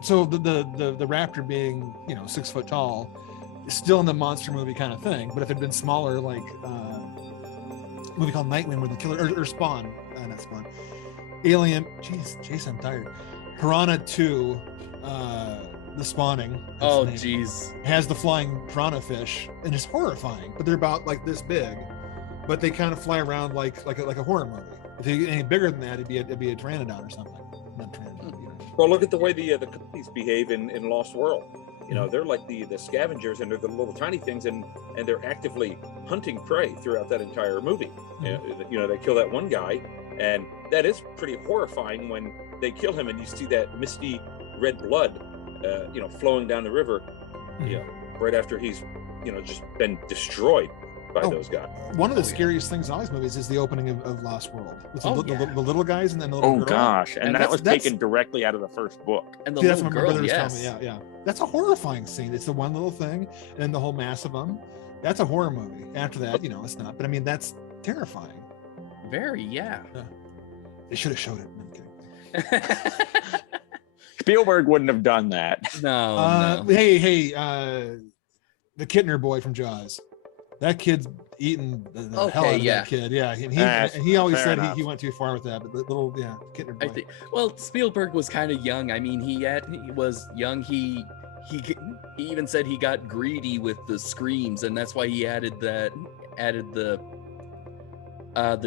So the raptor being, you know, 6 foot tall is still in the monster movie kind of thing. But if it had been smaller, like a movie called Nightwing, where the killer or Spawn, not Spawn, Alien. Jeez, Jason, I'm tired. Piranha 2, The Spawning. Oh, jeez. Has the flying piranha fish, and it's horrifying. But they're about like this big, but they kind of fly around like a horror movie. If they any bigger than that, it'd be a pteranodon or something. Not pteranodon, you know. Well, look at the way the companies behave in Lost World. You know, they're like the scavengers, and they're the little tiny things, and they're actively hunting prey throughout that entire movie. You know, they kill that one guy, and that is pretty horrifying when they kill him, and you see that misty red blood, you know, flowing down the river, you know, right after he's, you know, just been destroyed by those guys. One of the scariest things in all these movies is the opening of Lost World. It's the little guys and then the little girl. Gosh, and that was taken directly out of the first book. And the little girl, yes. Yeah. That's a horrifying scene. It's the one little thing, and then the whole mass of them. That's a horror movie. After that, you know, it's not. But I mean, that's terrifying. Very, yeah. They should have showed it. I'm kidding. Spielberg wouldn't have done that. No. Hey, the Kittner boy from Jaws. That kid's eating the hell out of that kid. Yeah, and he always said he went too far with that. But the little Kittner boy. Well, Spielberg was kind of young. I mean, he was young. He even said he got greedy with the screams, and that's why he added the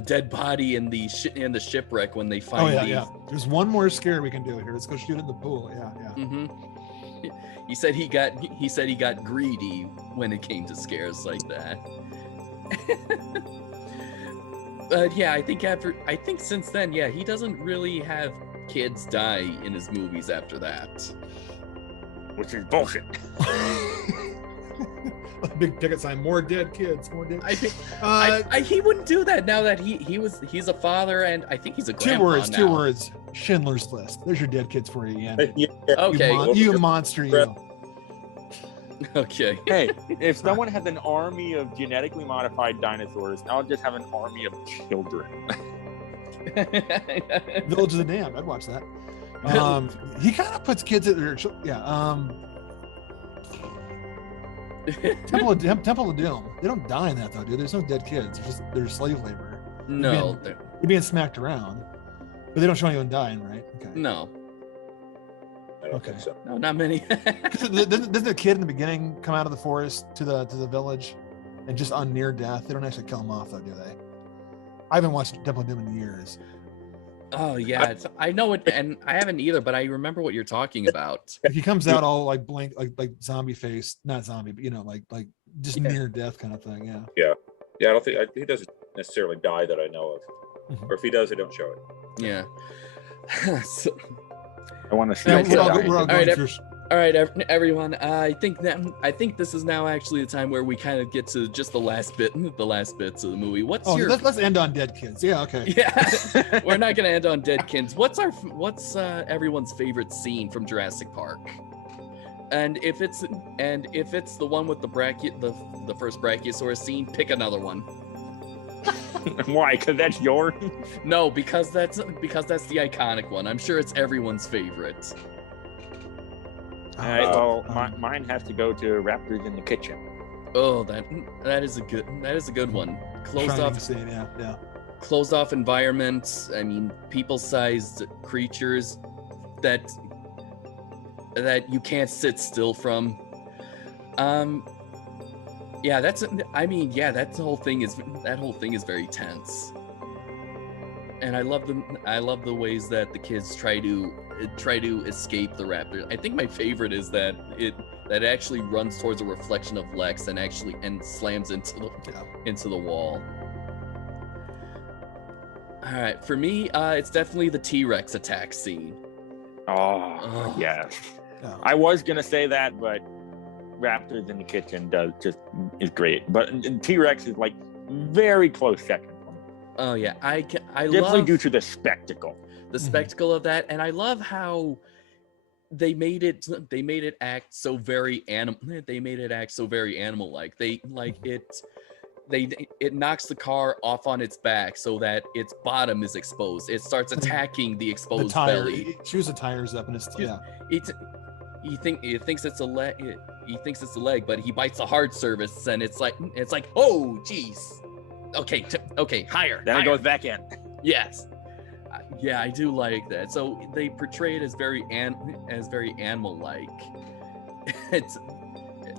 dead body in the shipwreck when they find There's one more scare we can do here. Let's go shoot it in the pool. Yeah. Mm-hmm. He said he got greedy when it came to scares like that. But yeah, I think since then, he doesn't really have kids die in his movies after that. Which is bullshit. A big ticket sign, more dead kids, more dead. I think he wouldn't do that now that he's a father, and I think he's a grandpa Two words. Schindler's List. There's your dead kids for you, Ian. Okay. You monster, you. Okay. Hey, if someone has an army of genetically modified dinosaurs, I'll just have an army of children. Village of the Damned. I'd watch that. He kind of puts kids at their Temple of Doom. They don't die in that though, dude. There's no dead kids. They're slave labor. No, they're being smacked around, but they don't show anyone dying, right? Okay. No. I don't think so. No, not many. Doesn't the kid in the beginning come out of the forest to the village and just on near death? They don't actually kill him off though, do they? I haven't watched Temple of Doom in years. Oh yeah, I know it, and I haven't either, but I remember what you're talking about. He comes out all like blank, like zombie face, not zombie, but you know, like just near death kind of thing. Yeah. I don't think he doesn't necessarily die that I know of, or if he does, they don't show it. Yeah. So, I want to see. All right, everyone. I think this is now actually the time where we kind of get to just the last bits of the movie. Let's end on dead kids. Yeah, okay. Yeah, we're not gonna end on dead kids. What's everyone's favorite scene from Jurassic Park? And if it's the one with the first Brachiosaurus scene, pick another one. Why? Because that's yours? No, because that's the iconic one. I'm sure it's everyone's favorite. All right, well, mine has to go to Raptors in the Kitchen. Oh, that is a good one. Closed off environment. I mean, people-sized creatures that you can't sit still from. That whole thing is very tense. And I love the ways that the kids try to escape the raptor. I think my favorite is that it actually runs towards a reflection of Lex and slams into the wall. All right, for me, it's definitely the T-Rex attack scene. Oh. Yes. Oh. I was gonna say that, but Raptors in the Kitchen is great. But T-Rex is like very close second. Oh yeah, I definitely love due to the spectacle. The spectacle of that, and I love how they made it act so very animal-like. It knocks the car off on its back so that its bottom is exposed. It starts attacking the exposed belly. It chews the tires up, and he thinks it's a leg. He thinks it's a leg, but he bites the hard surface, and it's like, oh, geez. Okay, higher. Then it goes back in. Yes. Yeah, I do like that. So they portray it as very animal-like.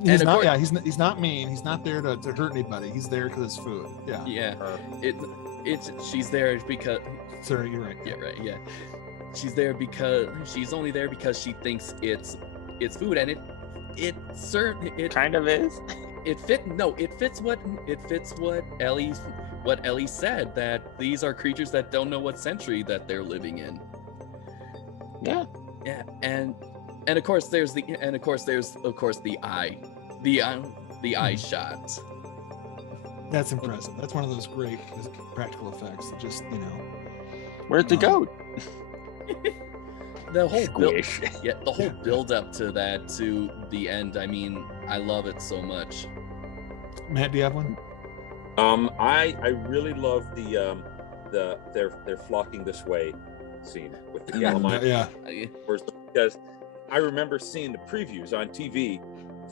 He's not mean. He's not there to hurt anybody. He's there because it's food. Yeah. Yeah. She's there because. Sorry, you're right. Yeah, right. Yeah. she's there because she's only there because she thinks it's food, and it kind of is. It fits what Ellie said, that these are creatures that don't know what century that they're living in. Yeah. Yeah, and of course there's the eye shot. That's impressive. That's one of those great practical effects that just, Where's the goat? The whole build up to that, to the end. I mean, I love it so much. Matt, do you have one? I really love the they're flocking this way scene with the Calamine. Yeah. Because I remember seeing the previews on TV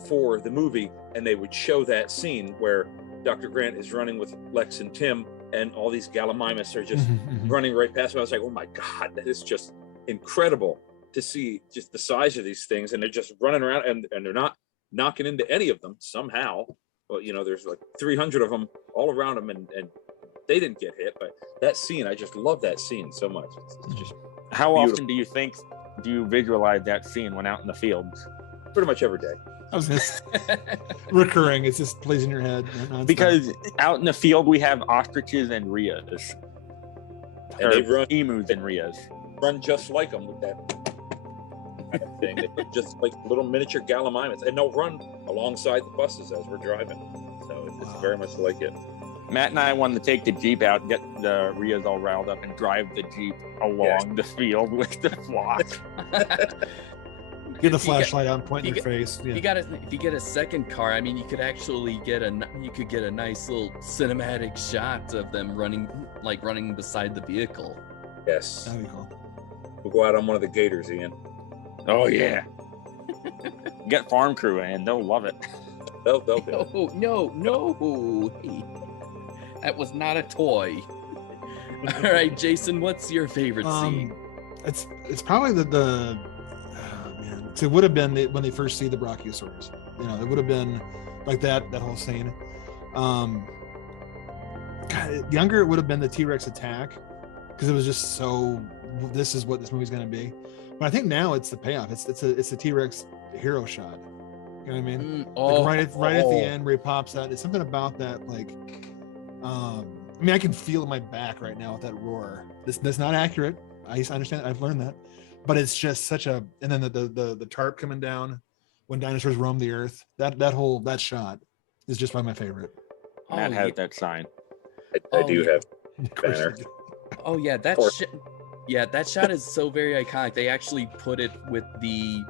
for the movie, and they would show that scene where Dr. Grant is running with Lex and Tim, and all these Gallimimus are just running right past him. I was like, oh my God, that is just incredible to see just the size of these things, and they're just running around, and they're not knocking into any of them somehow. Well, there's like 300 of them all around them, and they didn't get hit. But that scene, I just love that scene so much. It's just how beautiful. often do you visualize that scene when out in the fields? Pretty much every day. I was just recurring. It's just plays in your head. Because out in the field we have ostriches and rheas, and they run emus and rheas. Run just like them with that kind of thing. They look just like little miniature Gallimimus, and they'll run alongside the buses as we're driving. So it's very much like it. Matt and I wanted to take the Jeep out, get the rheas all riled up, and drive the Jeep along the field with the flock. Get the flashlight out and point in your face. Yeah. If you get a second car, I mean, you could actually get a nice little cinematic shot of them running beside the vehicle. Yes. That'd be cool. We'll go out on one of the gators, Ian. Oh yeah. Get farm crew in, they'll love it. They'll do it. No. That was not a toy. All right, Jason, what's your favorite scene? It's probably the it would have been when they first see the Brachiosaurus. It would have been like that whole scene. Younger, it would have been the T-Rex attack, because it was just so. This is what this movie's going to be. But I think now it's the payoff. It's the T-Rex hero shot. You know what I mean? Right at the end where he pops out. It's something about that, like. I mean, I can feel it in my back right now with that roar. That's not accurate. I understand. I've learned that. But it's just such a, and then the tarp coming down when dinosaurs roam the earth. That shot is just one of my favorite. Matt has that sign. I do have banner. Oh yeah, that shot is so very iconic. They actually put it with the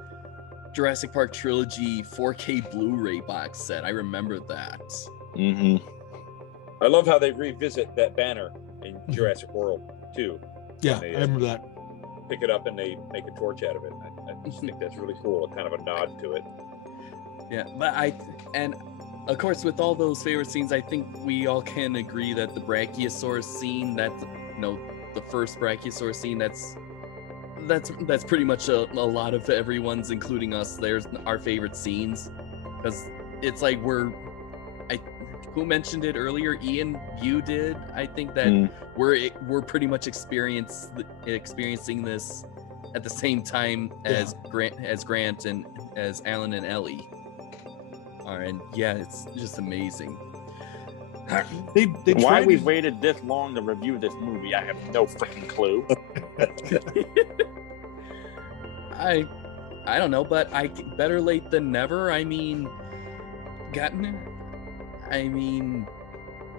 Jurassic Park trilogy 4K Blu-ray box set. I remember that. Mm-hmm. I love how they revisit that banner in Jurassic World too. Yeah, I remember that. Pick it up and they make a torch out of it. I just think that's really cool. Kind of a nod to it. Yeah, but and of course with all those favorite scenes, I think we all can agree that the Brachiosaurus scene, the first Brachiosaurus scene, that's pretty much a lot of everyone's, including us. There's our favorite scenes, because it's like who mentioned it earlier? Ian, you did. I think that we're pretty much experiencing this at the same time as Grant and as Alan and Ellie are, and yeah, it's just amazing. Why we've waited this long to review this movie, I have no freaking clue. I don't know, but better late than never. I mean,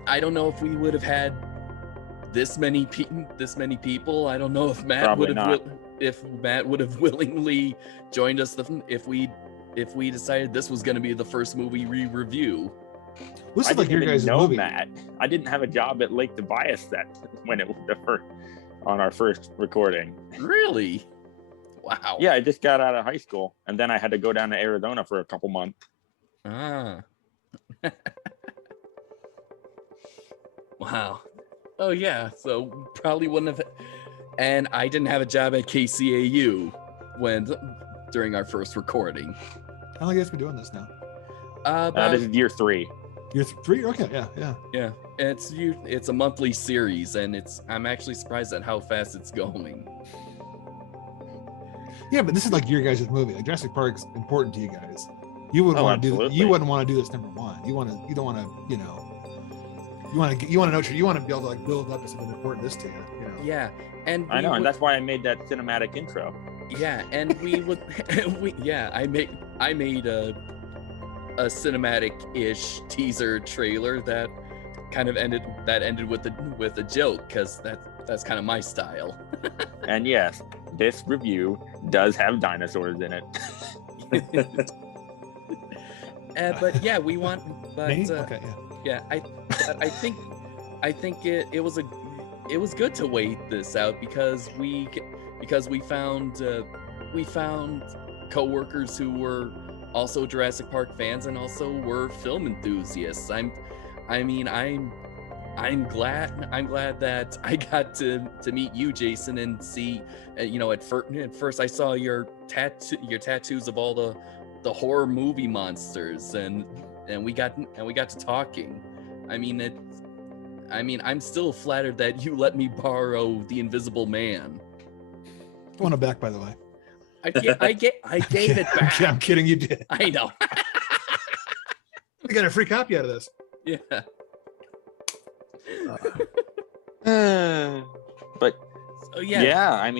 I don't know if we would have had this many people. I don't know if Matt would have willingly joined us if we decided this was going to be the first movie we review. This is like your guys' movie. Matt. I didn't have a job at Lake Tobias when it was on our first recording. Really? Wow. Yeah, I just got out of high school, and then I had to go down to Arizona for a couple months. Wow. Oh yeah, so probably wouldn't have. And I didn't have a job at KCAU during our first recording. How long have you guys been doing this now? This is year 3. Year 3? Okay, yeah. Yeah, it's a monthly series, and I'm actually surprised at how fast it's going. Yeah, but this is like your guys' movie. Like Jurassic Park's important to you guys. You wouldn't want to do. You wouldn't want to do this number one. You don't want to. You want to know. You want to be able to like build up to something important this to you. Yeah, and I know, and that's why I made that cinematic intro. Yeah, and we would. I made a cinematic-ish teaser trailer that kind of ended with a joke, because that's kind of my style. And yes, this review does have dinosaurs in it. But yeah, we want. But okay, yeah. I think it was good to wait this out because we found coworkers who were also Jurassic Park fans and also were film enthusiasts. I'm glad that I got to meet you, Jason, and see. At first I saw your tattoos of all the horror movie monsters, and we got to talking. I'm still flattered that you let me borrow The Invisible Man. I want it back, by the way. I gave it back. I'm kidding, you did. I know. We got a free copy out of this. Yeah. But so, yeah. Yeah,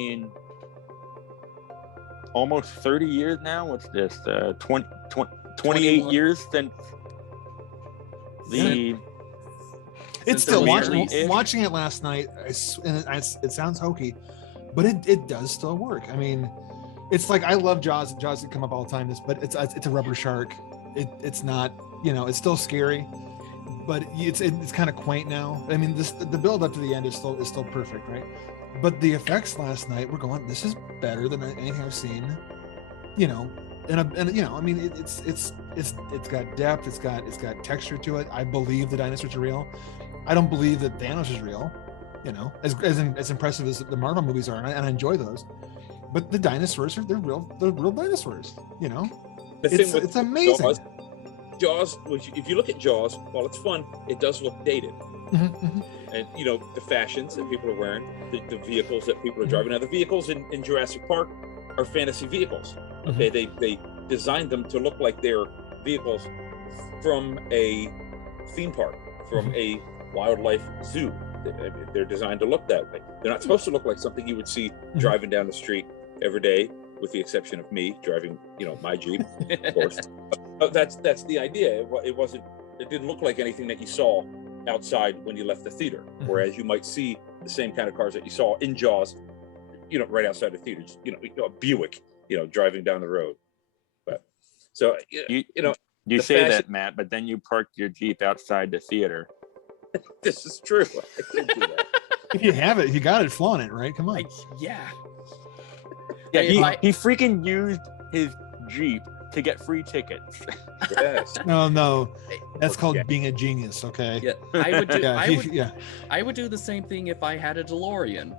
almost 30 years now. What's this? 28 years since the. It's still watching it last night. It sounds hokey, but it does still work. It's like I love Jaws. Jaws can come up all the time. But it's a rubber shark. It's not. It's still scary, but it's kind of quaint now. The build up to the end is still perfect, right? But the effects last night, we're going, this is better than anything I've seen. It's got depth. It's got texture to it. I believe the dinosaurs are real. I don't believe that Thanos is real. As impressive as the Marvel movies are, and I enjoy those. But the dinosaurs they're real dinosaurs. It's amazing. Jaws, if you look at Jaws, while it's fun, it does look dated. Mm-hmm. And the fashions that people are wearing, the vehicles that people are driving. Now the vehicles in Jurassic Park are fantasy vehicles. Okay, they designed them to look like they're vehicles from a theme park, from a wildlife zoo. They're designed to look that way. They're not supposed to look like something you would see driving down the street every day, with the exception of me driving, my Jeep, of course. That's the idea. It didn't look like anything that you saw outside when you left the theater, whereas you might see the same kind of cars that you saw in Jaws, right outside the theater. A Buick, driving down the road. But so you say that, Matt, but then you parked your Jeep outside the theater. This is true. I did do that. If you have it, you got it, flaunt it, right? Come on. Yeah. Yeah, he freaking used his Jeep to get free tickets. Yes. No, that's called being a genius. Okay. Yeah, I would do the same thing if I had a DeLorean.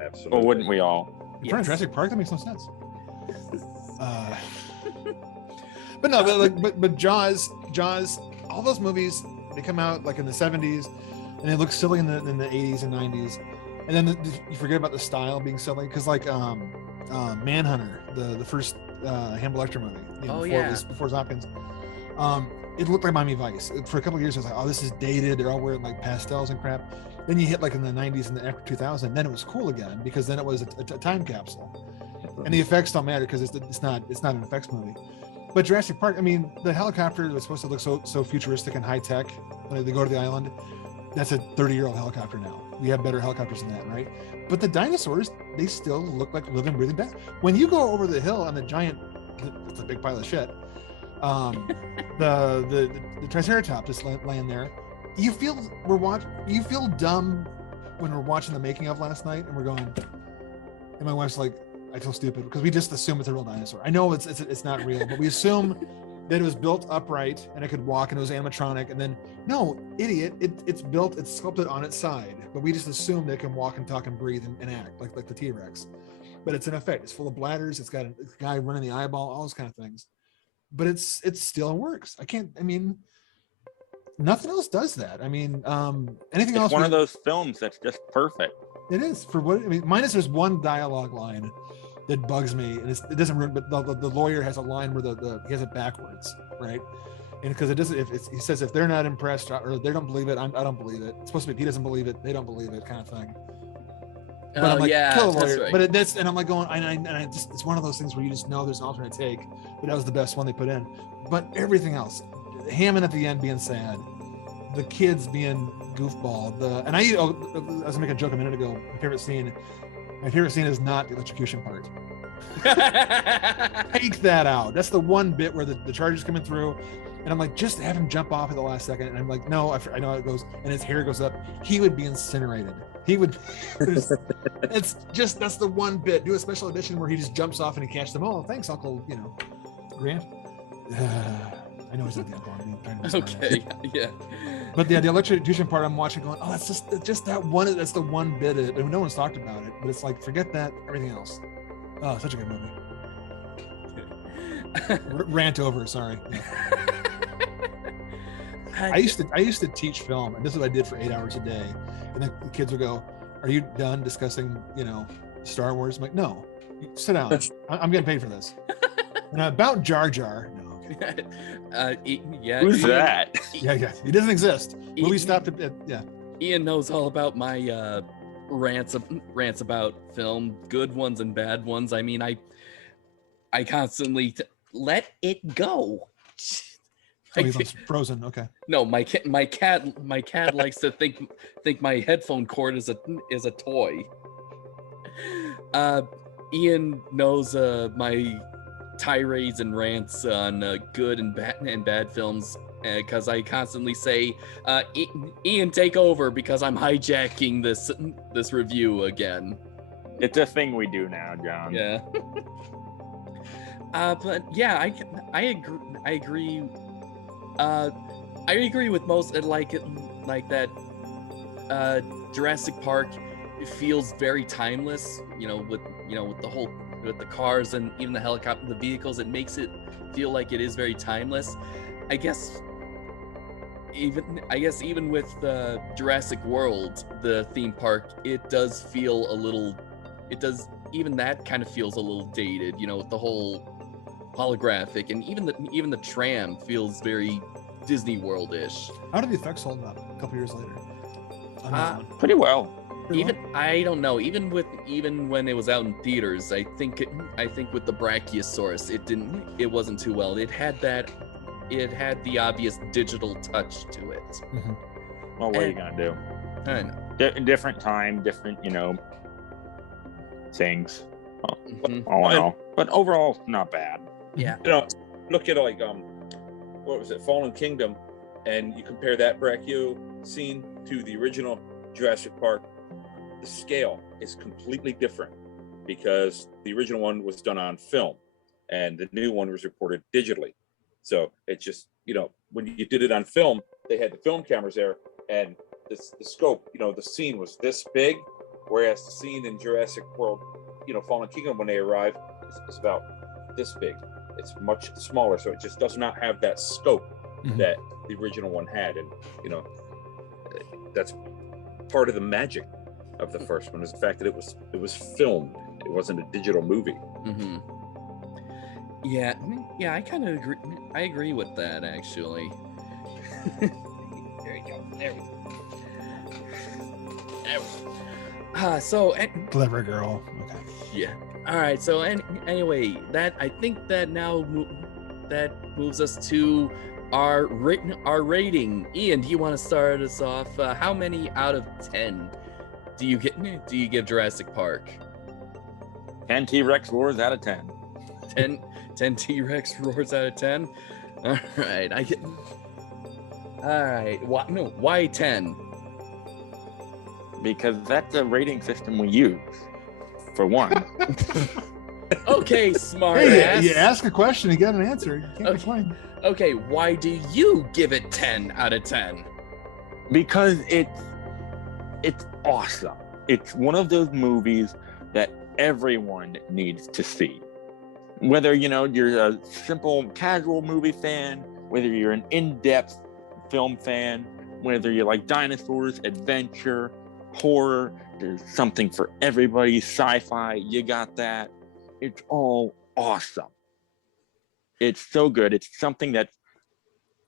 Absolutely. Well, wouldn't we all? In front of Jurassic Park, that makes no sense. But no, but Jaws, all those movies, they come out like in the 70s, and they look silly in the 80s and 90s, and then you forget about the style being silly, because like Manhunter, the first Hannibal Lecter movie, before Hopkins, it looked like Miami Vice. For a couple of years, I was like, oh, this is dated. They're all wearing like pastels and crap. Then you hit like in the 90s and after 2000, then it was cool again, because then it was a time capsule, and the effects don't matter because it's not an effects movie. But Jurassic Park, the helicopter was supposed to look so futuristic and high tech when they go to the island. That's a 30-year-old helicopter now. We have better helicopters than that, right? But the dinosaurs, they still look like living, breathing back. When you go over the hill on the giant, it's a big pile of shit. The Triceratops just laying there. You feel dumb when we're watching the making of last night, and we're going, and my wife's like, I feel stupid because we just assume it's a real dinosaur. I know it's not real, but we assume that it was built upright and it could walk and it was animatronic. And then, no, idiot, it's sculpted on its side, but we just assume that it can walk and talk and breathe and act like the T-Rex. But it's an effect. It's full of bladders. It's got a guy running the eyeball, all those kind of things. But it still works. Nothing else does that. Anything else? It's one of those films that's just perfect. It is, for what minus there's one dialogue line that bugs me, and it doesn't ruin, but the lawyer has a line where he has it backwards, right? And because it doesn't, he says if they're not impressed or they don't believe it, I don't believe it. It's supposed to be if he doesn't believe it, they don't believe it, kind of thing. But I'm like, kill the lawyer. Right. But and I'm like going, and I just, it's one of those things where you just know there's an alternate take, but that was the best one they put in. But everything else, Hammond at the end being sad, the kids being goofball, and I was making a joke a minute ago. My favorite scene is not the electrocution part. Take that out. That's the one bit where the charge is coming through. And I'm like, just have him jump off at the last second. And I'm like, no, I know how it goes. And his hair goes up. He would be incinerated. He would. That's the one bit. Do a special edition where he just jumps off and he catches them. Oh, thanks, Uncle, Grant. I know he's not the uncle. I'm trying to be okay, yeah. But the electrocution part, I'm watching going, oh, that's just that one. That's the one bit. And no one's talked about it. But it's like, forget that. Everything else. Oh, such a good movie. Rant over. Sorry. Yeah. I used to teach film, and this is what I did for 8 hours a day. And the kids would go, "Are you done discussing, Star Wars?" I'm like, "No, sit down. I'm getting paid for this." And about Jar Jar. No, okay. Who's that? Yeah, he doesn't exist. Movie stopped at yeah. Ian knows all about my rants about film, good ones and bad ones. I mean, I constantly let it go. Oh, he's on Frozen. Okay. No, my cat likes to think my headphone cord is a toy. Ian knows my tirades and rants on good and bad films because I constantly say, "Ian, take over," because I'm hijacking this review again. It's a thing we do now, John. Yeah. But yeah, I agree. I agree with most like that. Jurassic Park, it feels very timeless. With the cars and even the helicopter, the vehicles, it makes it feel like it is very timeless. I guess even with the Jurassic World, the theme park, it does feel a little. It does even that kind of feels a little dated. With the whole holographic, and even the tram feels very Disney World-ish. How did the effects hold up a couple years later? Pretty well. I don't know. Even when it was out in theaters, I think with the Brachiosaurus, it wasn't too well. It had the obvious digital touch to it. Mm-hmm. Well, what are you gonna do? I know. Different time, different things. Mm-hmm. All in all, but overall, not bad. Yeah. Look at what was it, Fallen Kingdom, and you compare that Brachio scene to the original Jurassic Park. The scale is completely different because the original one was done on film, and the new one was recorded digitally. So it's just when you did it on film, they had the film cameras there, and the scope, the scene was this big, whereas the scene in Jurassic World, Fallen Kingdom, when they arrived, is about this big. It's much smaller, so it just does not have that scope that the original one had, and that's part of the magic of the first one is the fact that it was filmed. It wasn't a digital movie. Mm-hmm. Yeah, I kind of agree. I agree with that, actually. There you go. There we go. So clever girl. Okay. Yeah. All right. So anyway, I think that now that moves us to our rating. Ian, do you want to start us off? How many out of 10 do you give Jurassic Park? 10 T-Rex roars out of 10. 10 T-Rex roars out of 10. All right. All right. Why 10? Because that's a rating system we use. For one. Okay, smart hey, ass. You ask a question, you get an answer. You can't complain. Okay, why do you give it 10 out of 10? Because it's awesome. It's one of those movies that everyone needs to see. Whether you're a simple casual movie fan, whether you're an in-depth film fan, whether you like dinosaurs, adventure, horror, there's something for everybody. Sci-fi, you got that. it's all awesome. It's so good. It's something that's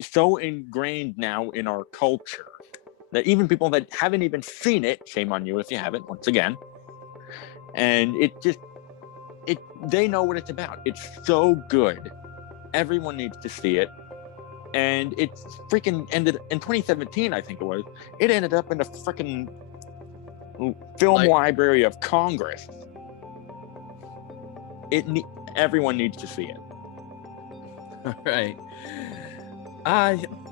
so ingrained now in our culture that even people that haven't even seen it, shame on you if you haven't, once again, and they know what it's about. It's so good. Everyone needs to see it. And it's freaking ended in 2017, I think it was. It ended up in the freaking film library of Congress. Everyone needs to see it. All right.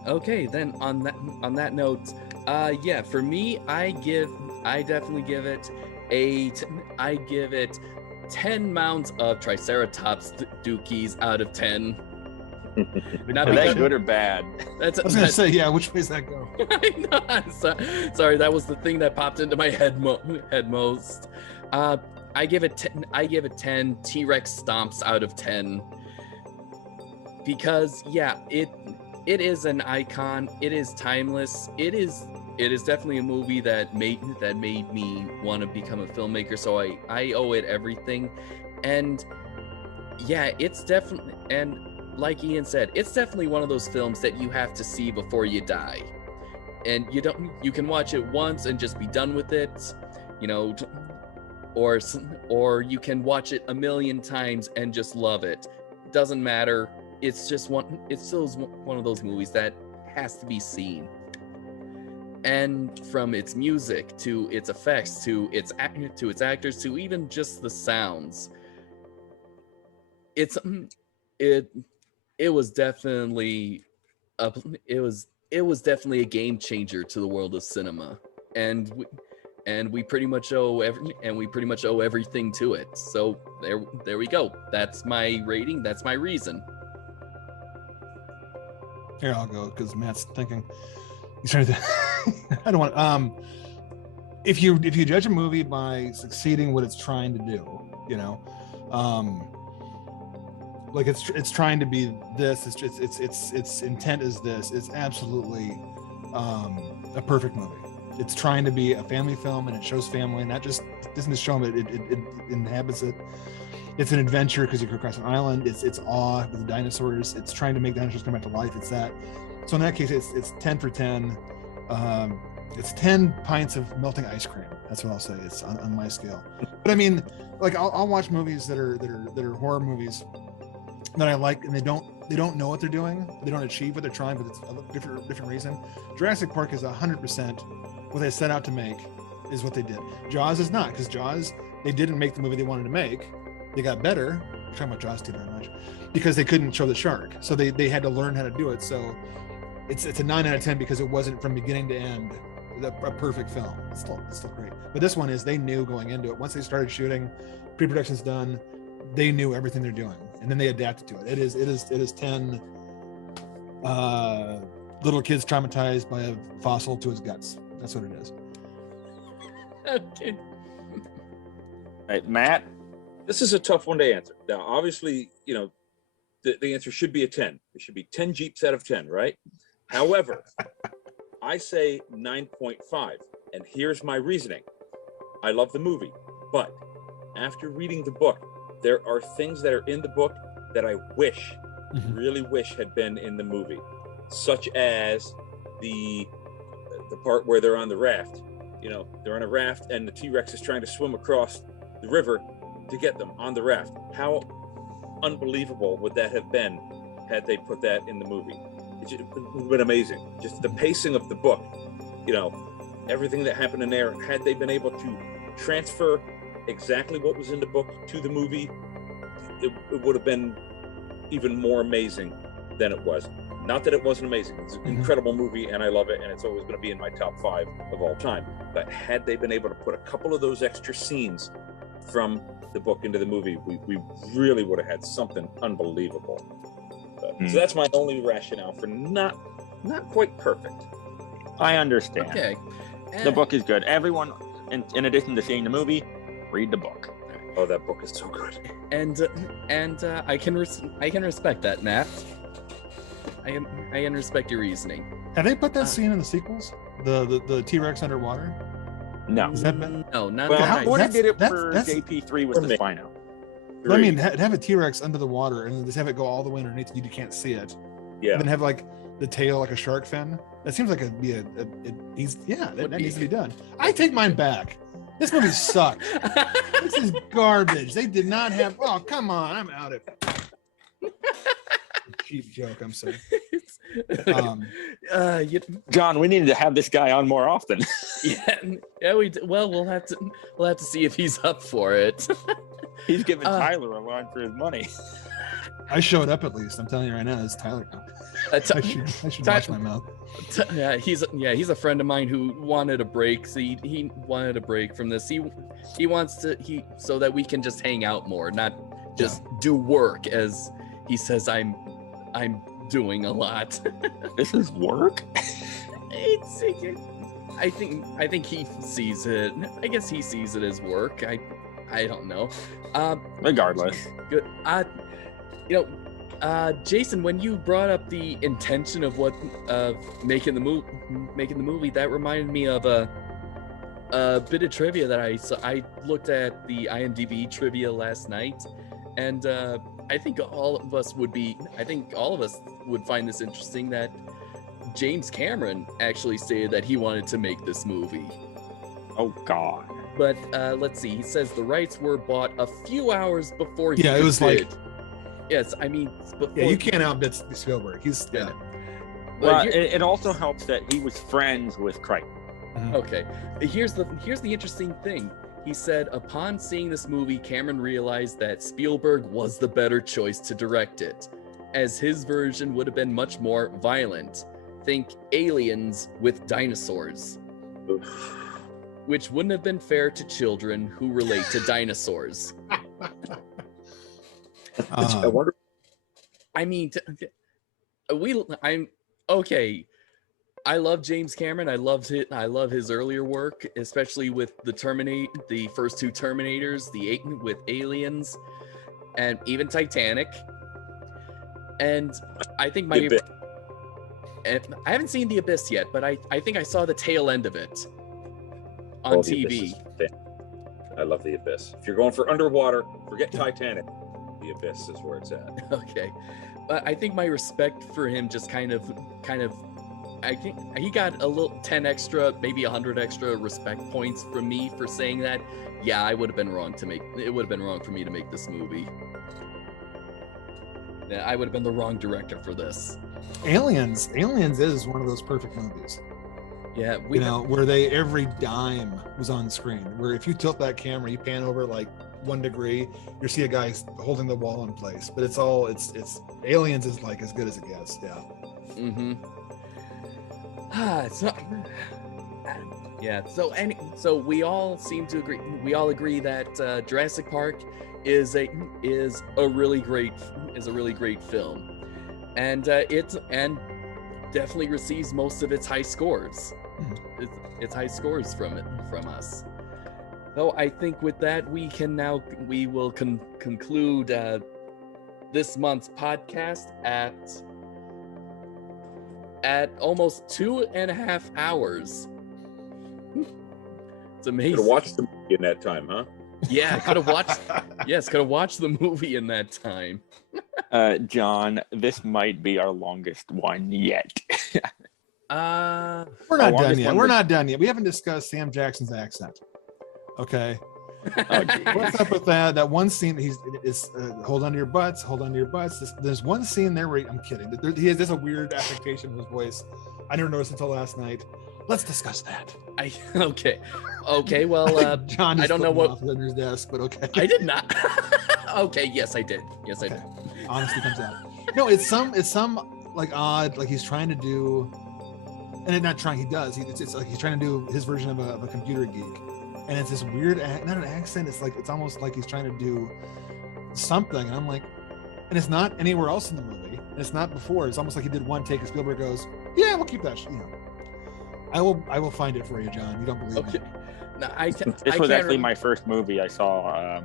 Okay, then on that note, yeah, for me, I definitely give it 10 mounds of Triceratops dookies out of 10. Not Are they good or bad? I was gonna say, yeah. Which way's that go? Sorry, that was the thing that popped into my head most. I give it 10 T-Rex stomps out of 10 because yeah, it is an icon. It is timeless. It is definitely a movie that made me want to become a filmmaker. So I owe it everything, and yeah, it's definitely, and like Ian said, it's definitely one of those films that you have to see before you die, and you can watch it once and just be done with it, you know, or you can watch it a million times and just love it. It doesn't matter. It's still one of those movies that has to be seen. And from its music to its effects to its actors to even just the sounds, it was definitely a game changer to the world of cinema, and we pretty much owe everything to it. So there we go. That's my rating. That's my reason. Here, I'll go because Matt's thinking. He's trying to. I don't want. If you judge a movie by succeeding what it's trying to do, you know, like it's trying to be this. Its intent is this. It's absolutely a perfect movie. It's trying to be a family film, and it shows family, not just doesn't just show them. It inhabits it. It's an adventure because you go across an island. It's awe with the dinosaurs. It's trying to make dinosaurs come back to life. It's that. So in that case, it's 10 for 10. It's 10 pints of melting ice cream. That's what I'll say. It's on my scale. But I mean, like I'll watch movies that are horror movies that I like, and they don't know what they're doing. They don't achieve what they're trying, but it's a different reason. Jurassic Park is 100% what they set out to make is what they did. Jaws is not, because Jaws, they didn't make the movie they wanted to make. They got better. I'm talking about Jaws too very much because they couldn't show the shark, so they had to learn how to do it. So it's a 9 out of 10 because it wasn't from beginning to end a perfect film. It's still great. But this one is, they knew going into it. Once they started shooting, pre-production's done, they knew everything they're doing, and then they adapted to it. It is 10 little kids traumatized by a fossil to his guts. That's what it is. Okay. Right, Matt. This is a tough one to answer. Now, obviously, you know, the answer should be a 10. It should be 10 Jeeps out of 10, right? However, I say 9.5, and here's my reasoning. I love the movie, but after reading the book, there are things that are in the book that I really wish had been in the movie, such as the part where they're on the raft. You know, they're on a raft and the T-Rex is trying to swim across the river to get them on the raft. How unbelievable would that have been had they put that in the movie? It would have been amazing. Just the pacing of the book, you know, everything that happened in there, had they been able to transfer exactly what was in the book to the movie, it would have been even more amazing than it was. Not that it wasn't amazing. It's an incredible movie, and I love it, and it's always going to be in my top 5 of all time. But had they been able to put a couple of those extra scenes from the book into the movie, we really would have had something unbelievable. So that's my only rationale for not quite perfect. I understand. Okay. The book is good. Everyone, in addition to seeing the movie, read the book. Oh, that book is so good. And I can respect that, Matt. I can respect your reasoning. Have they put that scene in the sequels? The T-Rex underwater? No. Has that been? No, not well, that. Gordon did it for JP3 with the Spino. I mean, have a T-Rex under the water and just have it go all the way underneath you can't see it. Yeah. And then have like the tail like a shark fin. That seems like that needs to be done. I take mine back. This movie sucked. This is garbage. They did not have. Oh, come on! I'm out of. Cheap joke. I'm sorry. John, we need to have this guy on more often. yeah. We'll have to see if he's up for it. He's giving Tyler a run for his money. I showed up at least. I'm telling you right now, it's Tyler. I should watch my mouth. He's a friend of mine who wanted a break. So he wanted a break from this. He wants to so that we can just hang out more, not just do work, as he says I'm doing a lot. This is work. I think he sees it. I guess he sees it as work. I don't know. Regardless. Good. Jason, when you brought up the intention of making the movie, that reminded me of a bit of trivia that I saw. I looked at the IMDb trivia last night, and I think all of us would find this interesting, that James Cameron actually stated that he wanted to make this movie. Oh God. But let's see. He says the rights were bought a few hours before he it was bid. like. Yes, I mean. You can't outbid Spielberg. He's Well, it also helps that he was friends with Crichton. Okay, here's the interesting thing. He said upon seeing this movie, Cameron realized that Spielberg was the better choice to direct it, as his version would have been much more violent. Think Aliens with dinosaurs. Which wouldn't have been fair to children who relate to dinosaurs. I wonder. I mean, I'm okay. I love James Cameron. I love his earlier work, especially with the first two Terminators, with Aliens, and even Titanic. And I think I haven't seen The Abyss yet, but I think I saw the tail end of it on TV. I love The Abyss. If you're going for underwater, forget Titanic. The Abyss is where it's at. Okay, but I think my respect for him just kind of. I think he got a little 10 extra, maybe 100 extra respect points from me for saying that. Yeah, it would have been wrong for me to make this movie. Yeah, I would have been the wrong director for this. Aliens is one of those perfect movies. Yeah, where every dime was on screen. Where if you tilt that camera, you pan over like 1 degree, you see a guy holding the wall in place. But it's Aliens is like as good as it gets. Yeah. Mm-hmm. So we all seem to agree. We all agree that Jurassic Park is a really great film, and it definitely receives most of its high scores. Its high scores from us. So I think with that we will conclude this month's podcast at almost 2.5 hours. It's amazing. Could have watched the movie in that time, huh? Yeah, could have watched the movie in that time. John, this might be our longest one yet. We're not done yet. We're not done yet. We haven't discussed Sam Jackson's accent. Okay. What's up with that? That one scene, is hold on to your butts, hold on to your butts. There's one scene there where I'm kidding. He has a weird affectation in his voice. I never noticed until last night. Let's discuss that. Okay. Well, John, I don't know what on his desk, but okay. I did not. Okay. Yes, I did. I did. Honestly, comes out. No, it's some like odd, like he's trying to do, and not trying. He does. It's like he's trying to do his version of a computer geek. And it's this weird, not an accent. It's almost like he's trying to do something. And I'm like, and it's not anywhere else in the movie. And it's not before. It's almost like he did one take. And Spielberg goes, "Yeah, we'll keep that." I will find it for you, John. You don't believe me? No, this was actually my first movie I saw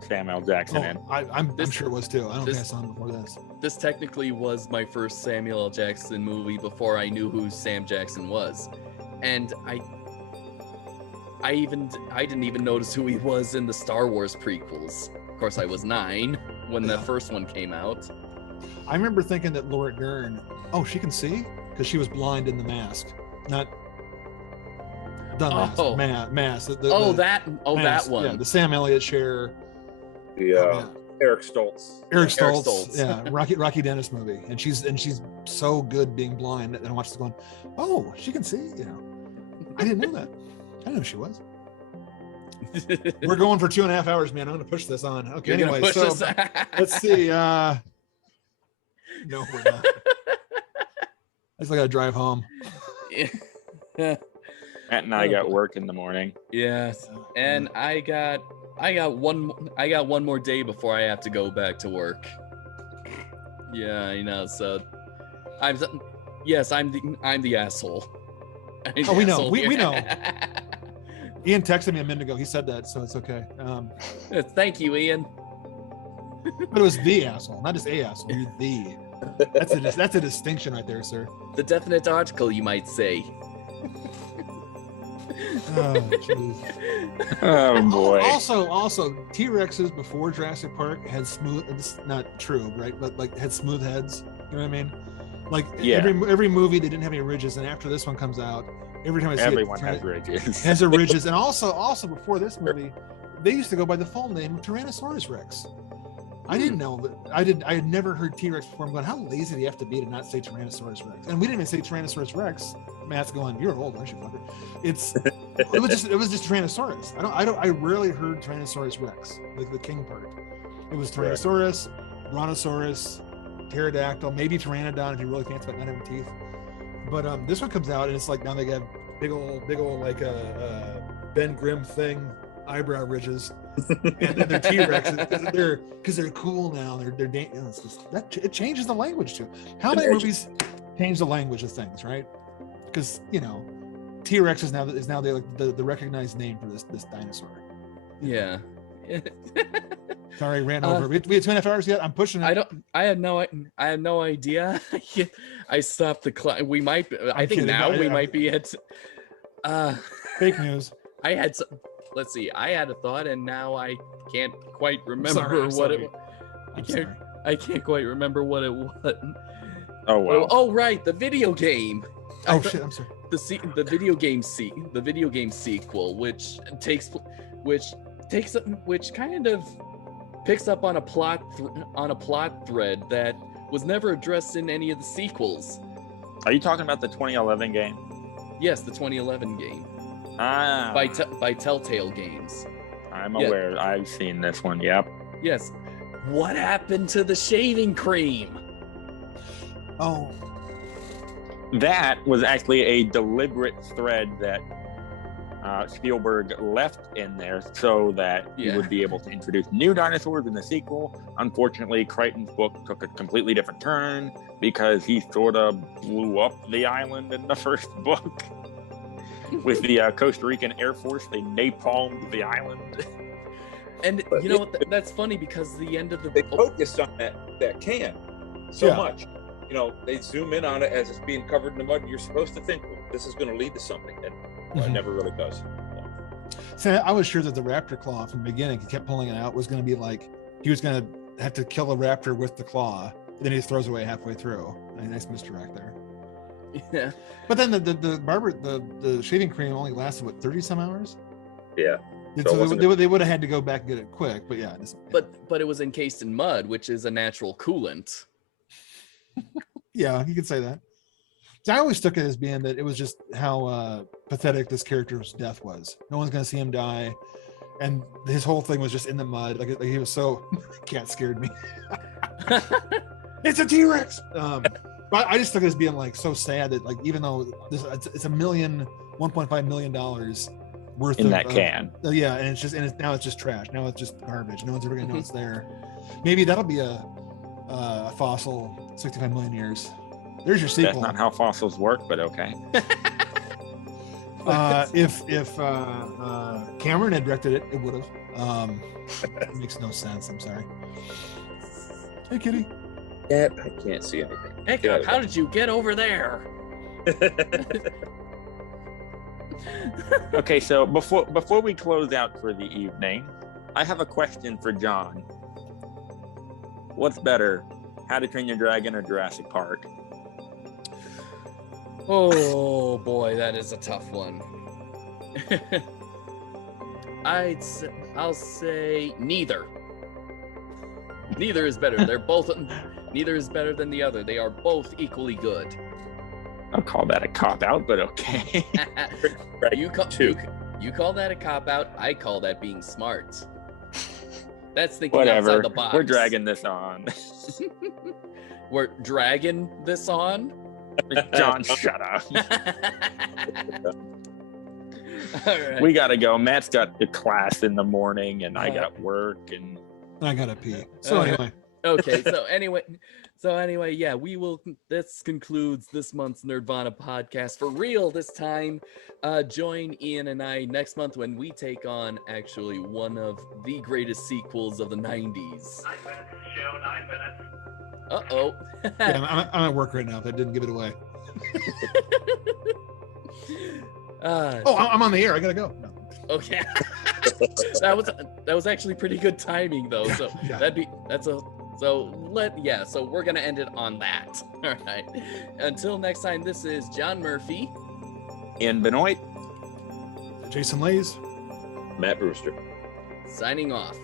Samuel Jackson in. I'm sure it was too. I don't think I saw him before this. This technically was my first Samuel L. Jackson movie before I knew who Sam Jackson was, and I didn't even notice who he was in the Star Wars prequels. Of course, I was 9 when the first one came out. I remember thinking that Laura Dern, she can see? Because she was blind in The Mask. Not The Mask. Mask. That one. Yeah, the Sam Elliott share. Eric Stoltz. Eric Stoltz. Yeah, Rocky Dennis movie. And she's so good being blind. And I watched it going, oh, she can see? I didn't know that. I didn't know she was. We're going for 2.5 hours, man. I'm going to push this on. Okay, anyway, so let's see. No, we're not. I just got to drive home. Yeah. Matt and I got work in the morning. Yes, and I got one more day before I have to go back to work. Yeah, I know. So, I'm the asshole. We know. We know. Ian texted me a minute ago. He said that, so it's okay. Thank you, Ian. But it was the asshole, not just a asshole. You're the. That's a distinction right there, sir. The definite article, you might say. Oh, jeez. Oh boy. Also, T-Rexes before Jurassic Park had smooth. It's not true, right? But like had smooth heads. You know what I mean? Like every movie they didn't have any ridges, and after this one comes out, every time I see everyone has ridges. Has a ridges, and also before this movie, they used to go by the full name of Tyrannosaurus Rex. I didn't know that. I had never heard T-Rex before. I'm going, how lazy do you have to be to not say Tyrannosaurus Rex? And we didn't even say Tyrannosaurus Rex. Matt's going, you're old, aren't you, fucker? It was just Tyrannosaurus. I rarely heard Tyrannosaurus Rex, like the king part. It was Tyrannosaurus, Brontosaurus, Pterodactyl, maybe Pteranodon if you really fancy about not having teeth. But this one comes out and it's like now they got big old like Ben Grimm thing eyebrow ridges. And they're T-Rex because they're cool now. They're it's just, it changes the language too. How many movies change the language of things, right? Because T-Rex is now the recognized name for this dinosaur. Yeah. Sorry, ran over. We had 2.5 hours yet. I'm pushing it. I had no idea. I stopped the clock. We might. I think kidding. now we might be at. Fake news. I had some. Let's see. I had a thought, and now I can't quite remember I can't quite remember what it was. Oh wow. Oh right, the video game. Oh shit! I'm sorry. The video game sequel, which kind of picks up on a plot thread that was never addressed in any of the sequels. Are you talking about the 2011 game? Yes, the 2011 game. By Telltale Games. I'm aware. I've seen this one. Yep. Yes. What happened to the shaving cream? Oh. That was actually a deliberate thread that Spielberg left in there so that he would be able to introduce new dinosaurs in the sequel. Unfortunately, Crichton's book took a completely different turn because he sort of blew up the island in the first book. With the Costa Rican Air Force, they napalmed the island. And that's funny because the end of the they focused on that can so much. They zoom in on it as it's being covered in the mud, and you're supposed to think this is going to lead to something, and it never really does. So I was sure that the raptor claw from the beginning, he kept pulling it out, was going to be like he was going to have to kill a raptor with the claw, and then he throws away halfway through. A nice misdirect there. Yeah. But then the shaving cream only lasted 30 some hours? Yeah. So they would have had to go back and get it quick, but yeah. But it was encased in mud, which is a natural coolant. Yeah, you could say that. So I always took it as being that it was just how pathetic this character's death was. No one's gonna see him die, and his whole thing was just in the mud. Like he was so cat scared me. It's a T-Rex. But I just took it as being like so sad that like even though it's $1.5 million worth in of that can. Yeah, and now it's just trash. Now it's just garbage. No one's ever gonna know it's there. Maybe that'll be a fossil 65 million years. There's your sequel. That's not how fossils work, but okay. If Cameron had directed it, it would have. It makes no sense. I'm sorry. Hey, kitty. Yeah, I can't see anything. Hey, how did you get over there? Okay, so before we close out for the evening, I have a question for John. What's better, How to Train Your Dragon or Jurassic Park? Oh boy, that is a tough one. I'll say neither. Neither is better. Neither is better than the other. They are both equally good. I'll call that a cop-out, but okay. You call that a cop-out. I call that being smart. That's thinking outside the box. We're dragging this on. We're dragging this on? John, shut up. All right. We gotta go. Matt's got the class in the morning, and I got work, and I gotta pee. So anyway. Okay. So anyway, yeah, this concludes this month's Nerd-Vana podcast for real this time. Join Ian and I next month when we take on actually one of the greatest sequels of the 90s. 9 minutes, show 9 minutes. Uh-oh. Yeah, I'm at work right now. That didn't give it away. I'm on the air. I gotta go. No. Okay. that was actually pretty good timing though. So Yeah. So we're gonna end it on that. All right. Until next time, this is John Murphy. Ian Benoit. Jason Lays. Matt Brewster. Signing off.